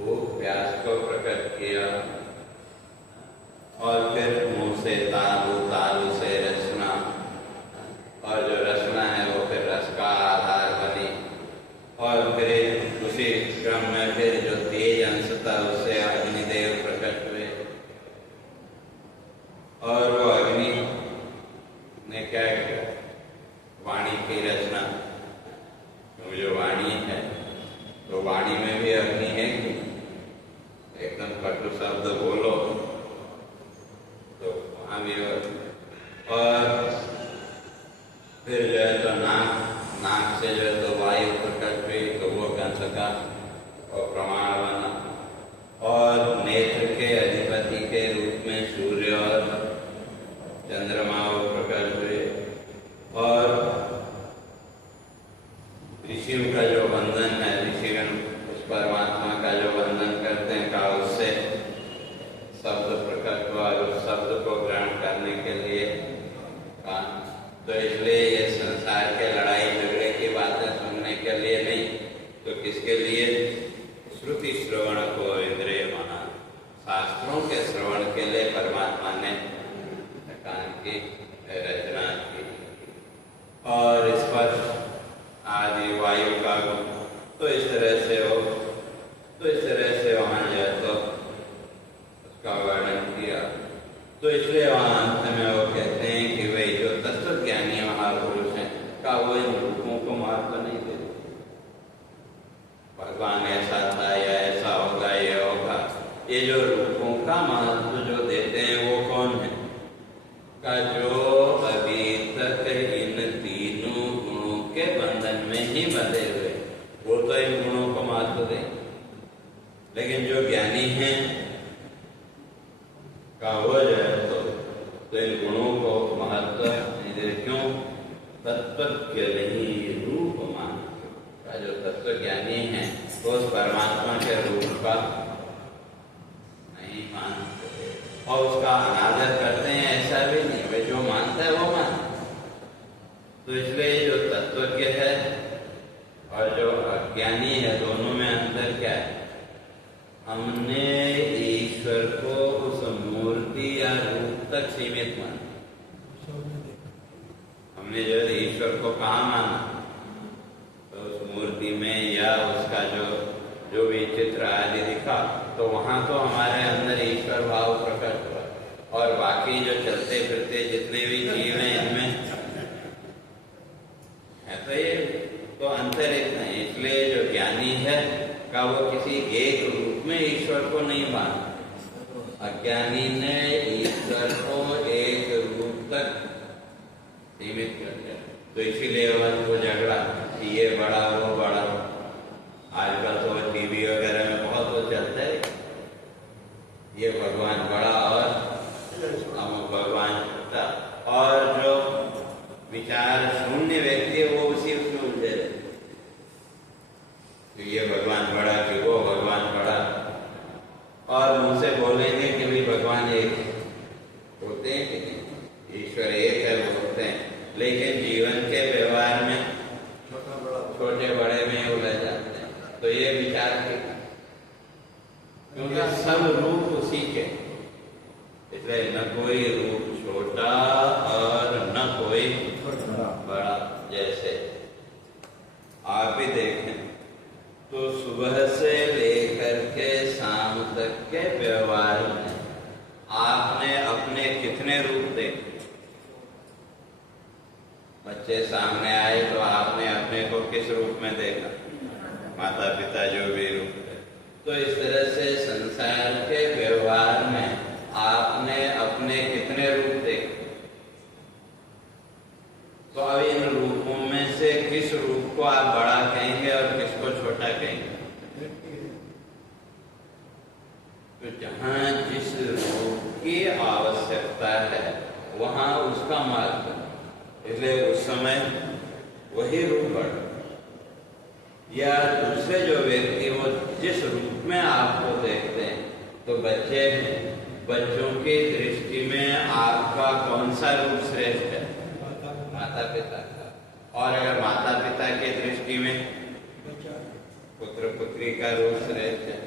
वो प्यास को प्रकट किया, और फिर मुंह से तालु, तालु से रचना, और जो रचना है वो फिर रस का आधार बनी। और फिर उसी क्रम में फिर जो तेज अंश था उससे अग्निदेव प्रकट हुए। और वो अग्नि ने क्या किया? वाणी की रचना। तो जो वाणी है, तो वाणी में भी अग्नि है कि एकदम कटु शब्द बोलो तो वहां भी। और फिर जो है तो नाक से जो है तो वायु प्रकट हुई, तो वो कंस का और प्रमाण बना। और नेत्र के अधिपति के रूप में सूर्य और चंद्रमा वो प्रकट हुए। और ऋषियों का जो बंधन है, ऋषिगण उस परमात्मा का जो बंधन करते हैं का उससे शब्द प्रकट हुआ, उस शब्द को ग्रहण करने के लिए का। तो इसलिए ये संसार के लड़ाई झगड़े की बातें सुनने के लिए नहीं, तो किसके लिए? श्रुति श्रवण को इंद्रिय माना, शास्त्रों के श्रवण के लिए परमात्मा ने कान की रचना की। और स्पर्श आदि वायु का गुण, तो इस तरह से हो, तो इस तरह से वहां जो है तो उसका वर्णन किया। तो इसलिए वहां अंत में वो कहते हैं कि भाई जो तत्व ज्ञानी महापुरुष हैं का वो इन रूपों को महत्व नहीं देते। भगवान ऐसा था या ऐसा होगा, ये होगा, ये जो रूपों का महत्व जो देते हैं वो कौन है? का जो अभी तक इन तीनों गुणों के बंधन में ही बंधे हुए, वो तो इन गुणों को महत्व दें। लेकिन जो ज्ञानी हैं का वो जो है तो इन गुणों को महत्व नहीं दे। क्यों? तत्वज्ञ नहीं रूप मान का जो तत्व ज्ञानी है वो उस परमात्मा के रूप का नहीं मानते और उसका अनादर करते हैं, ऐसा भी नहीं। वे जो मानता है वो मानता। तो इसलिए जो तत्वज्ञ है और जो अज्ञानी है, दोनों में अंतर क्या है? हमने ईश्वर को उस मूर्ति या रूप तक सीमित माना। हमने जो ईश्वर को कहाँ माना? तो उस मूर्ति में या उसका जो भी चित्र आदि दिखा, तो वहां तो हमारे अंदर ईश्वर भाव प्रकट हुआ। और बाकी जो चलते फिरते जितने भी जीव हैं इनमें है तो ये तो अंतर इतना है। इसलिए जो ज्ञानी है का वो किसी एक रूप में ईश्वर को नहीं मानता, अज्ञानी ने ईश्वर को एक रूप तक सीमित कर दिया। तो इसीलिए वो झगड़ा कि ये बड़ा वो बड़ा। आजकल तो टीवी वगैरह में बहुत वो चलता है, ये भगवान बड़ा और हम भगवान छोटा। और जो विचार शून्य व्यक्ति है वो उसी उसमें उलझे रहते, तो ये भगवान बड़ा कि वो भगवान बड़ा। और मुझसे बोलेंगे कि भाई भगवान एक है, बोलते हैं कि नहीं, ईश्वर एक है बोलते हैं, लेकिन जीवन के व्यवहार में छोटे बड़े में उलझ जाते हैं। तो ये विचार के, क्योंकि सब रूप उसी के, इसलिए न कोई रूप छोटा और न कोई बड़ा। जैसे आप ही देखें तो सुबह से लेकर के शाम तक के व्यवहार में आपने अपने कितने रूप देखे? बच्चे सामने आए तो आपने अपने को किस रूप में देखा? माता पिता जो भी रूप है। तो इस तरह से संसार के व्यवहार में आपने अपने कितने रूप देखे? तो अब इन रूपों में से किस रूप को आप बड़ा कहेंगे और किसको छोटा कहेंगे? तो जहां जिस रूप की आवश्यकता है वहां उसका मार्ग, इसलिए उस समय वही रूप बढ़। या दूसरे जो व्यक्ति वो जिस रूप में आपको देखते हैं, तो बच्चे बच्चों की दृष्टि में आपका कौन सा रूप श्रेष्ठ है? माता पिता का। और अगर माता पिता की दृष्टि में पुत्र पुत्री का रूप श्रेष्ठ है,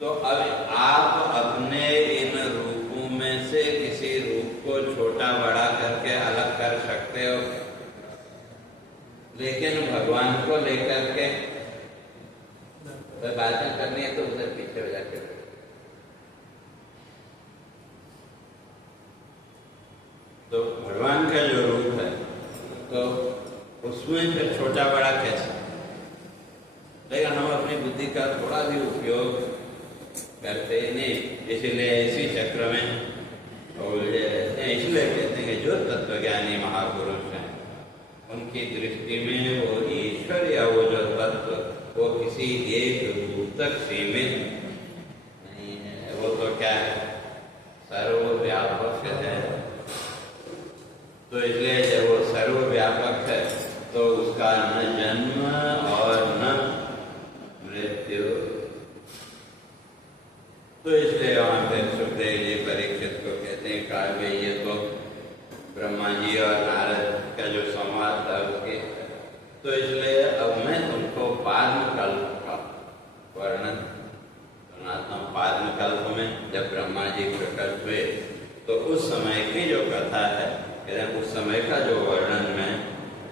तो अब आप अपने इन रूपों में से किसी रूप को छोटा बड़ा करके अलग कर सकते हो, लेकिन भगवान को लेकर के तो बातें करनी है तो उधर पीछे हो जाके। तो भगवान का जो रूप है तो उसमें फिर छोटा बड़ा कैसे? लेकिन हम अपनी बुद्धि का थोड़ा भी उपयोग करते नहीं, इसीलिए इसी चक्र में उलझे रहते हैं। इसलिए कहते हैं कि जो तत्वज्ञानी महापुरुष हैं उनकी दृष्टि में वो ईश्वर या वो जो तत्व वो किसी एक रूप तक सीमित नहीं है। वो तो क्या है? सर्वव्यापक है। तो इसलिए जब वो सर्वव्यापक है तो उसका न जन्म और न मृत्यु। तो इसलिए वहां पे सुखदेव जी परीक्षित को कहते हैं कहा कि ये तो ब्रह्मा जी और नारद का जो संवाद था उसके, तो इसलिए अब मैं तुमको पाद्मकल्प का वर्णन सुनाता हूँ। पाद्मकल्प में जब ब्रह्मा जी प्रकट हुए तो उस समय की जो कथा है, उस समय का जो वर्णन मैं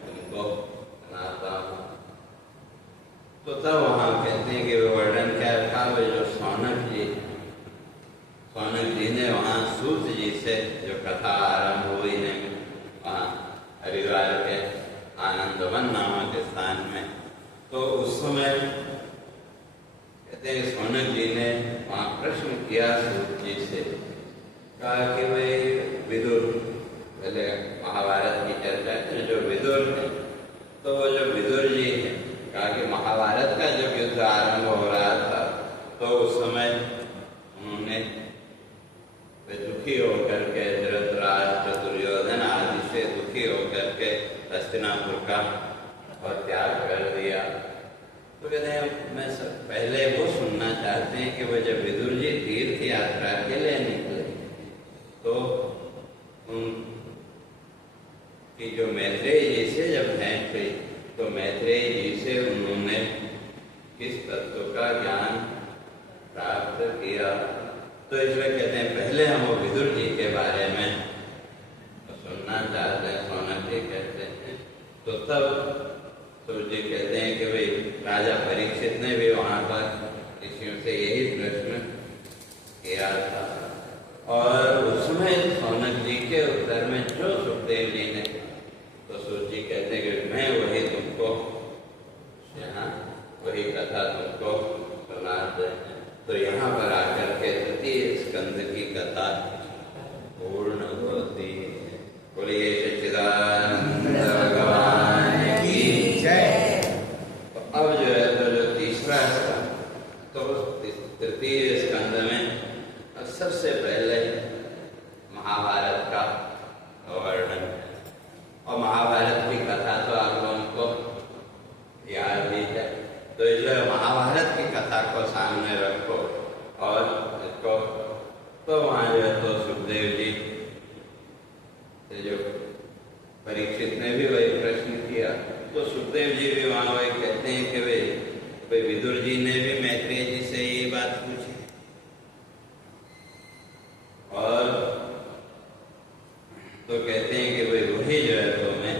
तुमको सुनाता हूँ। तो तब वहां कहते हैं कि वो वर्णन क्या था? वे जो सौनक जी ने वहां सूत जी से जो कथा आरंभ हुई है वहां हरिद्वार के आनंदवन नामक स्थान में, तो उस समय कहते हैं सौनक जी ने वहां प्रश्न किया सूत जी से, कहा कि भाई विदुर, पहले महाभारत की चर्चा है, जो विदुर है तो वो जो विदुर जी है, कहा कि महाभारत का जब युद्ध आरंभ हो रहा था तो उस समय उन्होंने दुखी होकर के धृतराष्ट्र दुर्योधन आदि से दुखी होकर के हस्तिनापुर का और त्याग कर दिया। तो कहते हैं मैं पहले वो सुनना चाहते हैं कि वो जब विदुर जी तीर्थ यात्रा के लिए निकले तो उनकी जो मैत्रेय जी से जब भेंट हुई तो मैत्रेय जी से उन्होंने किस तत्व का ज्ञान प्राप्त किया। तो इसलिए कहते हैं पहले हम वो विदुर जी के बारे में सुनना चाहते हैं। सौनक जी कहते हैं तो तब सूर्य जी कहते हैं कि भाई राजा परीक्षित ने भी वहां पर ऋषियों से यही प्रश्न किया था, और उसमें सौनक जी के उत्तर में जो सुखदेव जी ने, तो सूर्य जी कहते हैं कि मैं वही तुमको यहाँ वही कथा तुमको सुनाते हैं। तो यहाँ पर आकर के तृतीय स्कंद इच्छा पूर्ण होती है। बोलिए सच्चिदानंद भगवान की जय। तो अब जो है तो जो तीसरा स्कंद, तो तृतीय स्कंद में सबसे पहले महाभारत का वर्णन है। और महाभारत की कथा तो आप लोगों को याद ही है, तो इसलिए महाभारत की कथा को सामने रखो और इसको, तो वहाँ जो है तो सुखदेव जी से जो परीक्षित ने भी वही प्रश्न किया, तो सुखदेव जी भी वहाँ वही कहते हैं कि भाई विदुर जी ने भी मैत्रेय जी से यही बात पूछी और तो कहते हैं कि भाई वही जो है तो मैं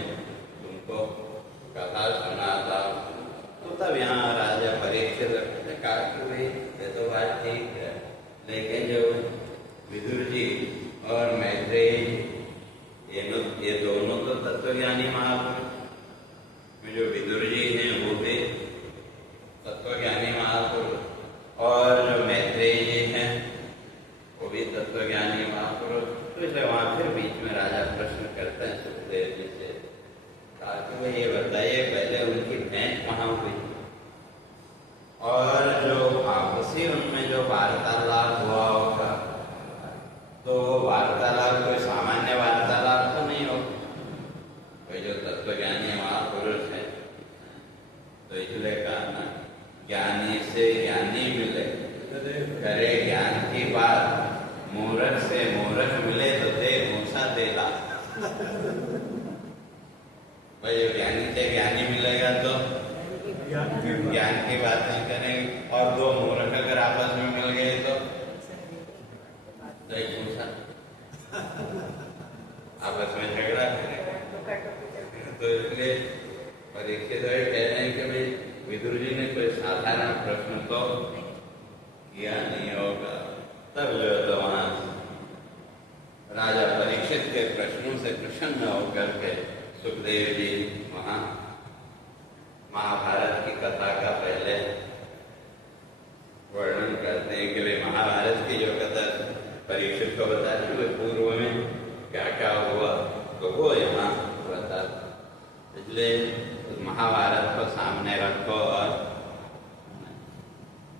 तुमको कथा सुनाता हूँ। तो तब यहाँ राजा परीक्षित ने कहा कि भाई ये तो बात ठीक है, लेकिन जो विदुर जी और मैत्रेय ये दोनों तो तत्वज्ञानी महापुरुष में, जो विदुर जी हैं वो भी तत्वज्ञानी महापुरुष और जो मैत्रेय जी हैं वो भी तत्वज्ञानी महापुरुष। तो इसलिए वहाँ फिर बीच में राजा प्रश्न करते हैं सुखदेव जी से, कहा कि भाई ये बताइए पहले उनकी भेंट कहाँ हुई और जो आपसी उनमें जो वार्तालाप हुआ होगा, तो वो वार्तालाप कोई सामान्य वार्तालाप तो नहीं होगा, कोई जो तत्वज्ञानी महापुरुष है। तो इसलिए कहा ना, ज्ञानी से ज्ञानी मिले करे ज्ञान की बात, मूर्ख से मूर्ख मिले तो दे भूसा देला। भाई ज्ञानी से ज्ञानी मिलेगा तो ज्ञान की बात नहीं करेंगे, और दो मूर्ख अगर आपस में मिल गए तो दही भूसा आपस में झगड़ा करेंगे। तो इसलिए परीक्षित कह रहे हैं कि भाई विदुर जी ने कोई साधारण प्रश्न तो किया नहीं होगा। तब जो तो वहाँ राजा परीक्षित के प्रश्नों से प्रसन्न होकर के सुखदेव जी वहाँ महाभारत की कथा का पहले वर्णन करते हैं कि भाई महाभारत की जो कथा परीक्षित को बताते हुए पूर्व में क्या क्या हुआ, तो वो यहाँ बता। इसलिए महाभारत को सामने रखो और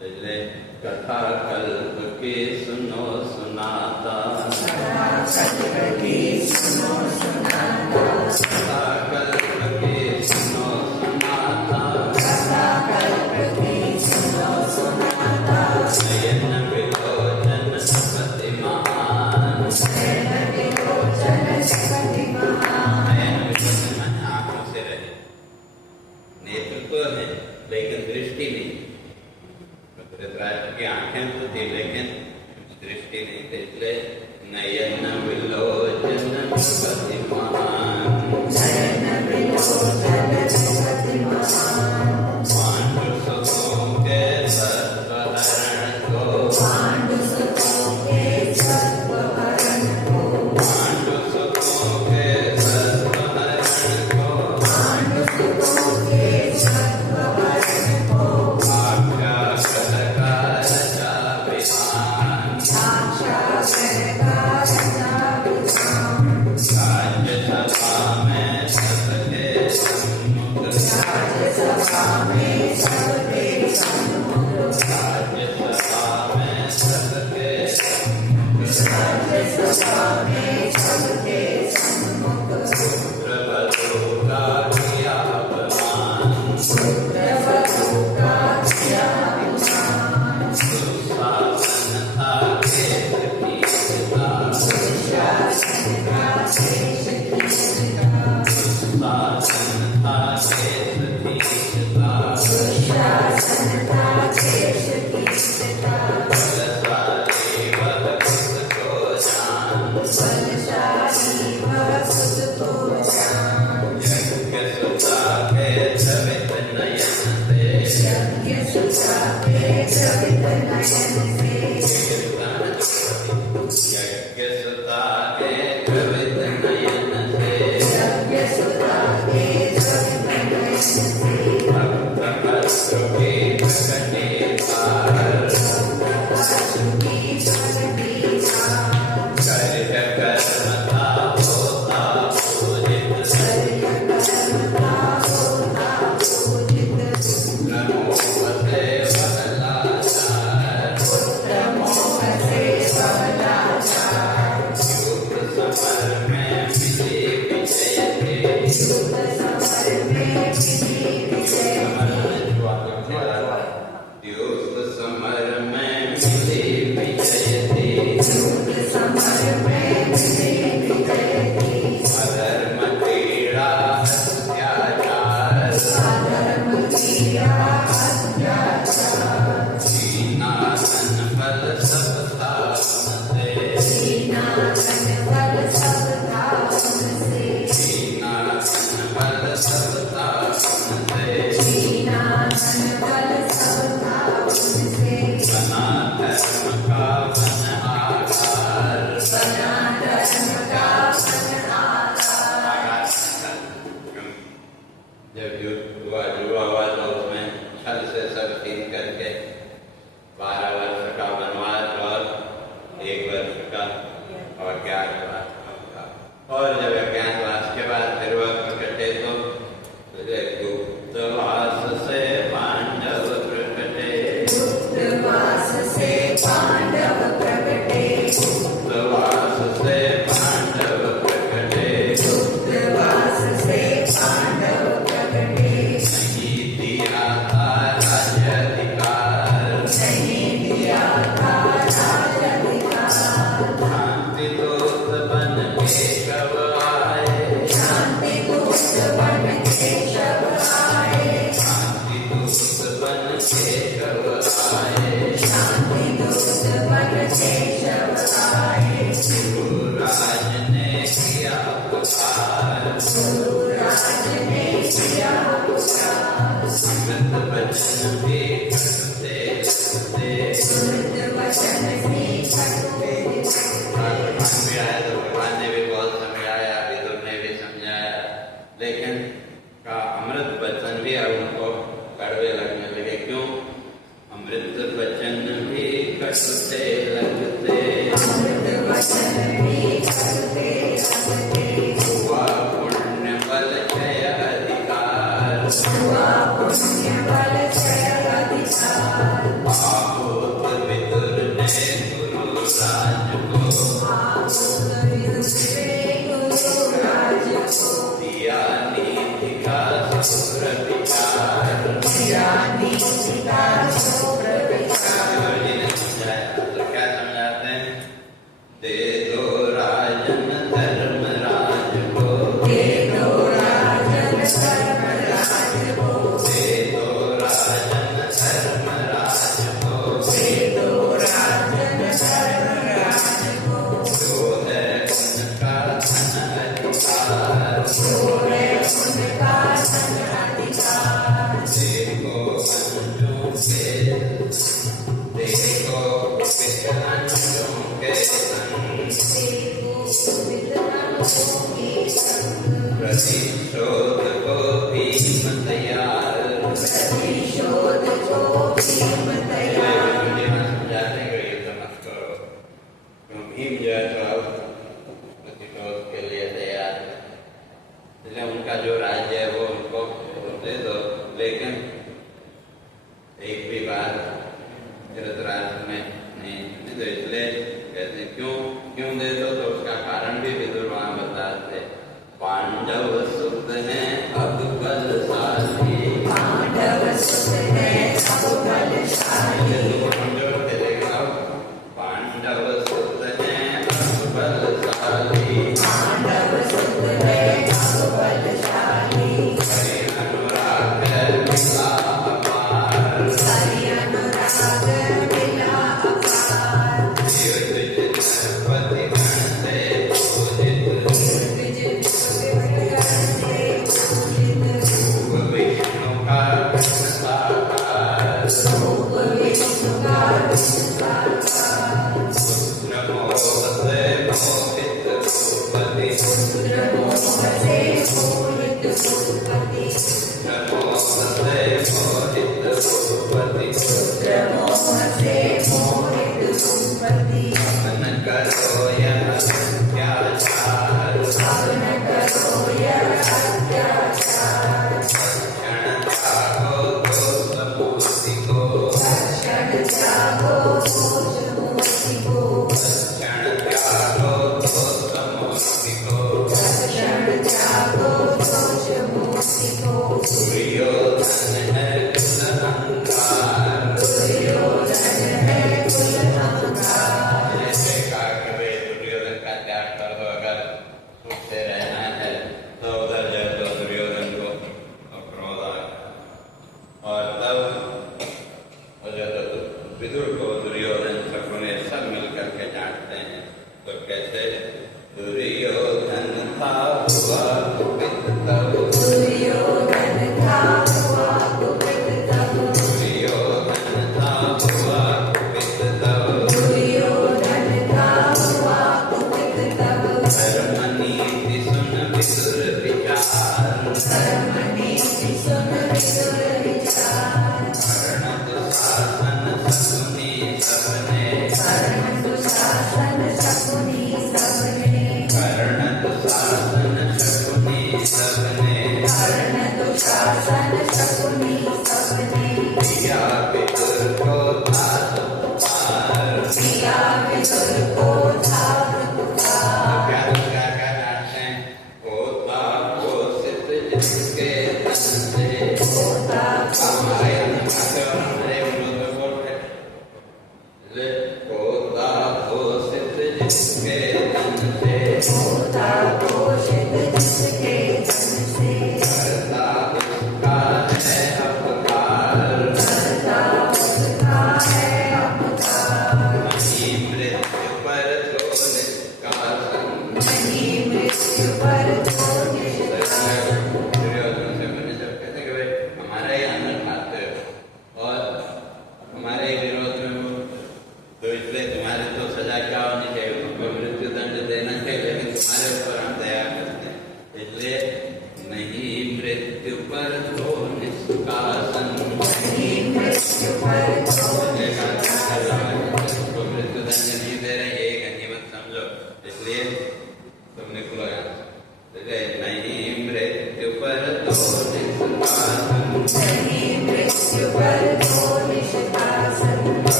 इसलिए कथा कल्प की सुनो सुनाता, कथा कल्प की सुनो सुनाता, नयन विलोचन सपति महान, नयन विलोचन सपति महान। नयन विलोचन आंखों से रहे, नेतृत्व है लेकिन दृष्टि नहीं। धृतराष्ट्र की आंखें तो थी लेकिन दृष्टि नहीं थी, इसलिए नयन विलोचन सपति महान, नयन विलोचन सपति महान। पांडु सुतों के सत्वहरण को, पांडु सुतों के सत्वहरण को, पांडु सुतों के सत्वहरण को, पांडु सुतों के सत्वहरण को। मिले विजयते अधर्म पीड़ा अत्याचार सीना धन बल सब था उनसे सीना धन बल सब था उनसे बना धर्म का वन आधार जब युवा हुआ तो उसमें छल से सब छीन करके 12 वर्ष का वनवास और 1 वर्ष का और अज्ञातवास का, और जब अज्ञातवास के बाद फिर वह प्रकटे तो गुप्तवास से पांडव प्रकटे गुप्तवास से पांडव प्रकटे नहीं दिया था राज्याधिकार शांति दूत बन केशव आए शांति दूत बन केशव आए गुरुराज ने किया पुकार अमृत वचन भी कटते भगवान ने भी बहुत समझाया, विदुर ने भी समझाया, लेकिन का अमृत वचन भी अब उनको कड़वे लगने लगे। क्यों? अमृत वचन भी कटते लगते हुआ पुण्य बल क्षय अधिकार आहोत विदुर ने गुरुराज को दिया नीति का शुभ्र विचार तो क्या समझाते हैं? दे दो राजन धर्मराज को दे दो राजन धर्मराज को जो है उनका धन अधिकार देखो अंजों के संग प्रतिशोध को भीम तैयार समझाते गए युद्ध मत करो, क्यों भीम जो है तो प्रतिशोध के लिए तैयार है, इसलिए उनका जो राज्य है वो उनको दे दो। लेकिन एक भी बात धृतराष्ट्र ने नहीं तो इसलिए कहते क्यों दे दो, तो उसका कारण भी विदुर वहां बताते। पांडव सुत है अब बलशाली कमजोर थे लेकिन अब पांडव सुत है अब बलशाली हरि अनुराग मिला अपार पति गण से पूजित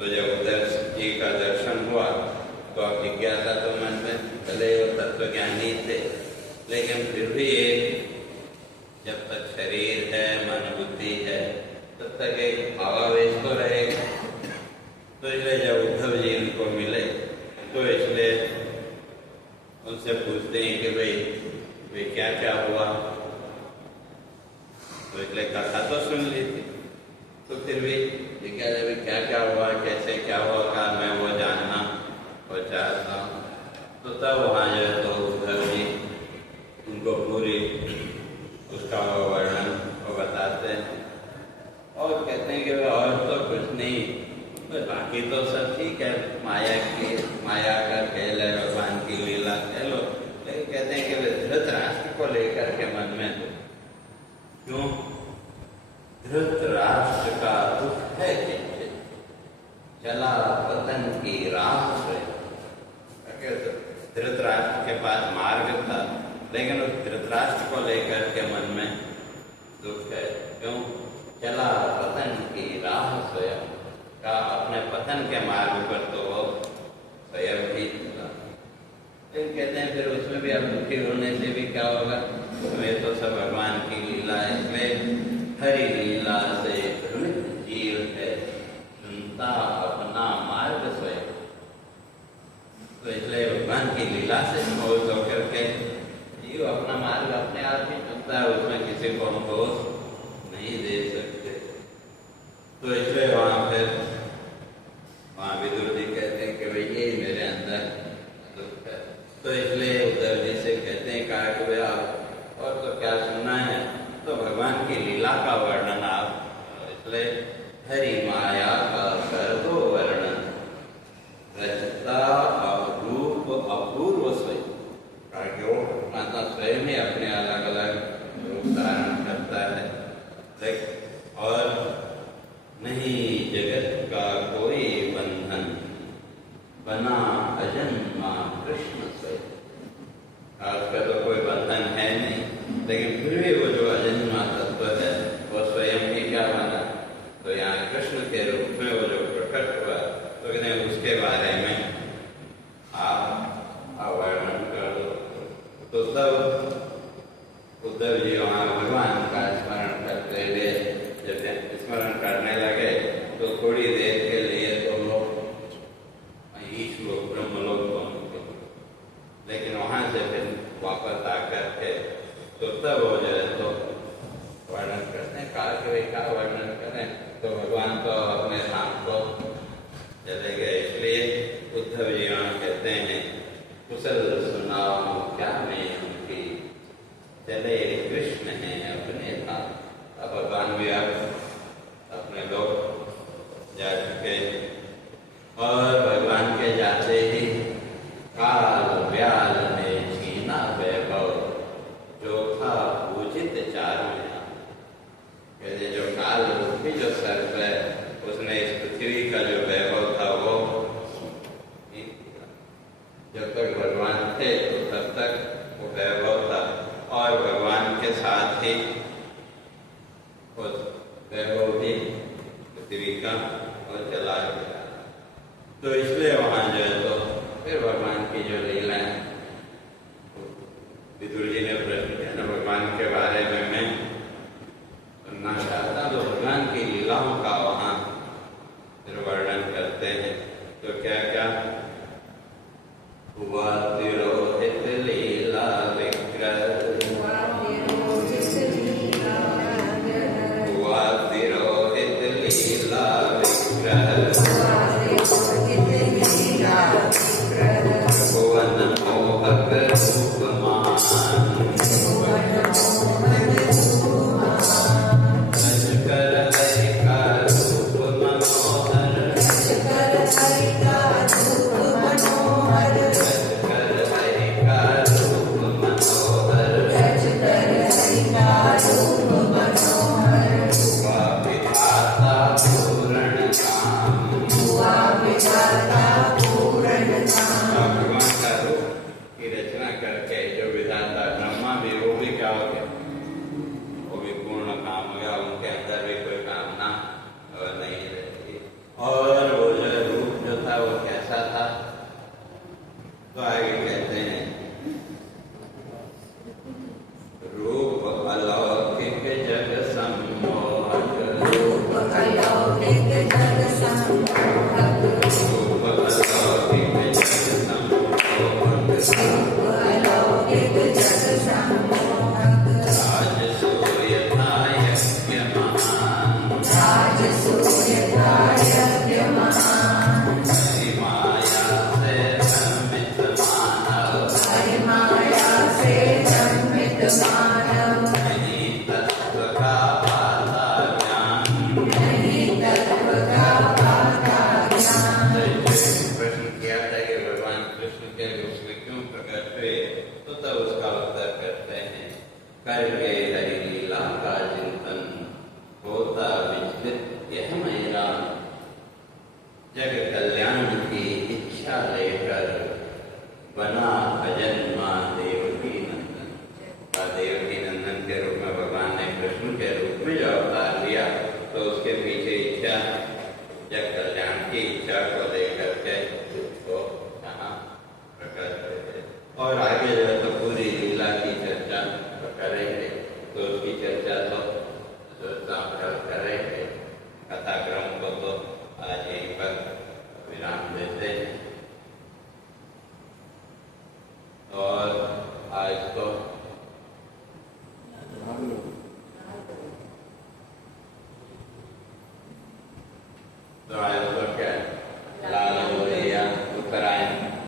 तो जब उधर जी का दर्शन हुआ तो अब जिज्ञासा तो मन में, भले वो तत्वज्ञानी थे लेकिन फिर भी एक, जब तक शरीर है, मन बुद्धि है, तब तक एक भावावेश तो रहेगा। तो इसलिए जब उद्धव जी उनको मिले तो इसलिए उनसे पूछते हैं कि भाई वे क्या क्या हुआ। तो इसलिए कथा तो सुन ली थी, तो फिर भी जिज्ञासा भी क्या क्या हुआ, कैसे क्या हुआ, का मैं वो जानना और चाहता हूँ। तो तब वहाँ जो है तो उद्धव जी उनको पूरी उसका वर्णन वो बताते हैं और कहते हैं कि और तो कुछ नहीं, बस बाकी तो सब ठीक है, माया का खेल है, भगवान की लीला कह लो। लेकिन कहते हैं कि धृतराष्ट्र को लेकर के मन में तो क्यों, धृतराष्ट्र का दुख है किंचित, चला पतन की राह से। धृतराष्ट्र के पास मार्ग था लेकिन उस धृतराष्ट्र को लेकर के मन में दुख है, क्यों, चला पतन की राह स्वयं का, अपने पतन के मार्ग पर तो वो स्वयं ही चला। लेकिन कहते हैं फिर उसमें भी अब दुखी होने से भी क्या होगा, उसमें तो सब भगवान की लीला है। इसमें हरि लीला से भ्रमित जीव है, सुनता अपना मार्ग स्वयं। तो इसलिए भगवान की लीला से मोहित होकर के जीव अपना मार्ग अपने आप ही चुनता है, उसमें किसी को हम दोष नहीं दे सकते। तो इसलिए वहाँ विदुर जी कहते हैं कि भाई ये मेरे अंदर दुख है। तो इसलिए उद्धव जी से कहते हैं कहा कि भाई आप और तो क्या सुनना है, तो भगवान की लीला का वर्णन आप, इसलिए हरि माया का कर दो वर्णन, रचता अवरूप अपूर्व स्वयं, कारण वो माता स्वयं ही अपने अलग अलग रूप धारण करता है। और नहीं जगत का कोई बंधन, बना अजन्मा कृष्ण स्वयं। उसका तो कोई बंधन है नहीं, लेकिन फिर भी वो जो अजन्मा तत्व है वो स्वयं ही क्या बना, तो यहाँ कृष्ण के रूप में वो जो प्रकट हुआ, तो कहते उसके बारे में आप वर्णन कर दो। तो तब उद्धव जी वहाँ भगवान का स्मरण करते हुए जब स्मरण करने लगे तो थोड़ी देर के लिए तो लोग ईश्वर ब्रह्मलोक पहुंचे, लेकिन वहाँ से फिर वापस आकर के तो तब हो जाए तो वर्णन करते हैं, काल के का वर्णन करें, तो भगवान तो अपने धाम को चले गए। इसलिए उद्धव जी वहाँ कहते हैं कुशल सुनाओ क्या मैं उनकी, चले कृष्ण हैं अपने धाम। अब भगवान भी अब अपने लोग जा चुके और भगवान के जाते ही काल व्याल ने छीना वैभव, जो था पूजित चार में। कहते जो काल रूपी जो सर्प है उसने इस पृथ्वी का जो वैभव था वो जब तक भगवान थे तो तब तक वो वैभव था, और भगवान के साथ ही उस वैभव भी पृथ्वी का और चला गया। तो इसलिए वहाँ जो है तो फिर भगवान की जो लीला है, विदुर जी ने प्रश्न किया ना भगवान के बारे में मैं सुनना चाहता, तो भगवान की लीलाओं का वहाँ फिर वर्णन करते हैं। तो क्या क्या हुआ, तिरोहित लीला विग्रह, हुआ तिरोहित लीला विग्रह, भुवन मोहक रूपमान, रजकर हरि का रूप मनोहर, रजकर करके हरि लीला का चिंतन होता विचलित यह मैदान। जग कल्याण की इच्छा लेकर बना भजन माँ देवकी नंदन। देवकी नंदन के रूप में भगवान ने कृष्ण के रूप में जो अवतार लिया तो उसके पीछे इच्छा, जग कल्याण की इच्छा को लेकर के वो यहाँ प्रकट हुए और आगे जो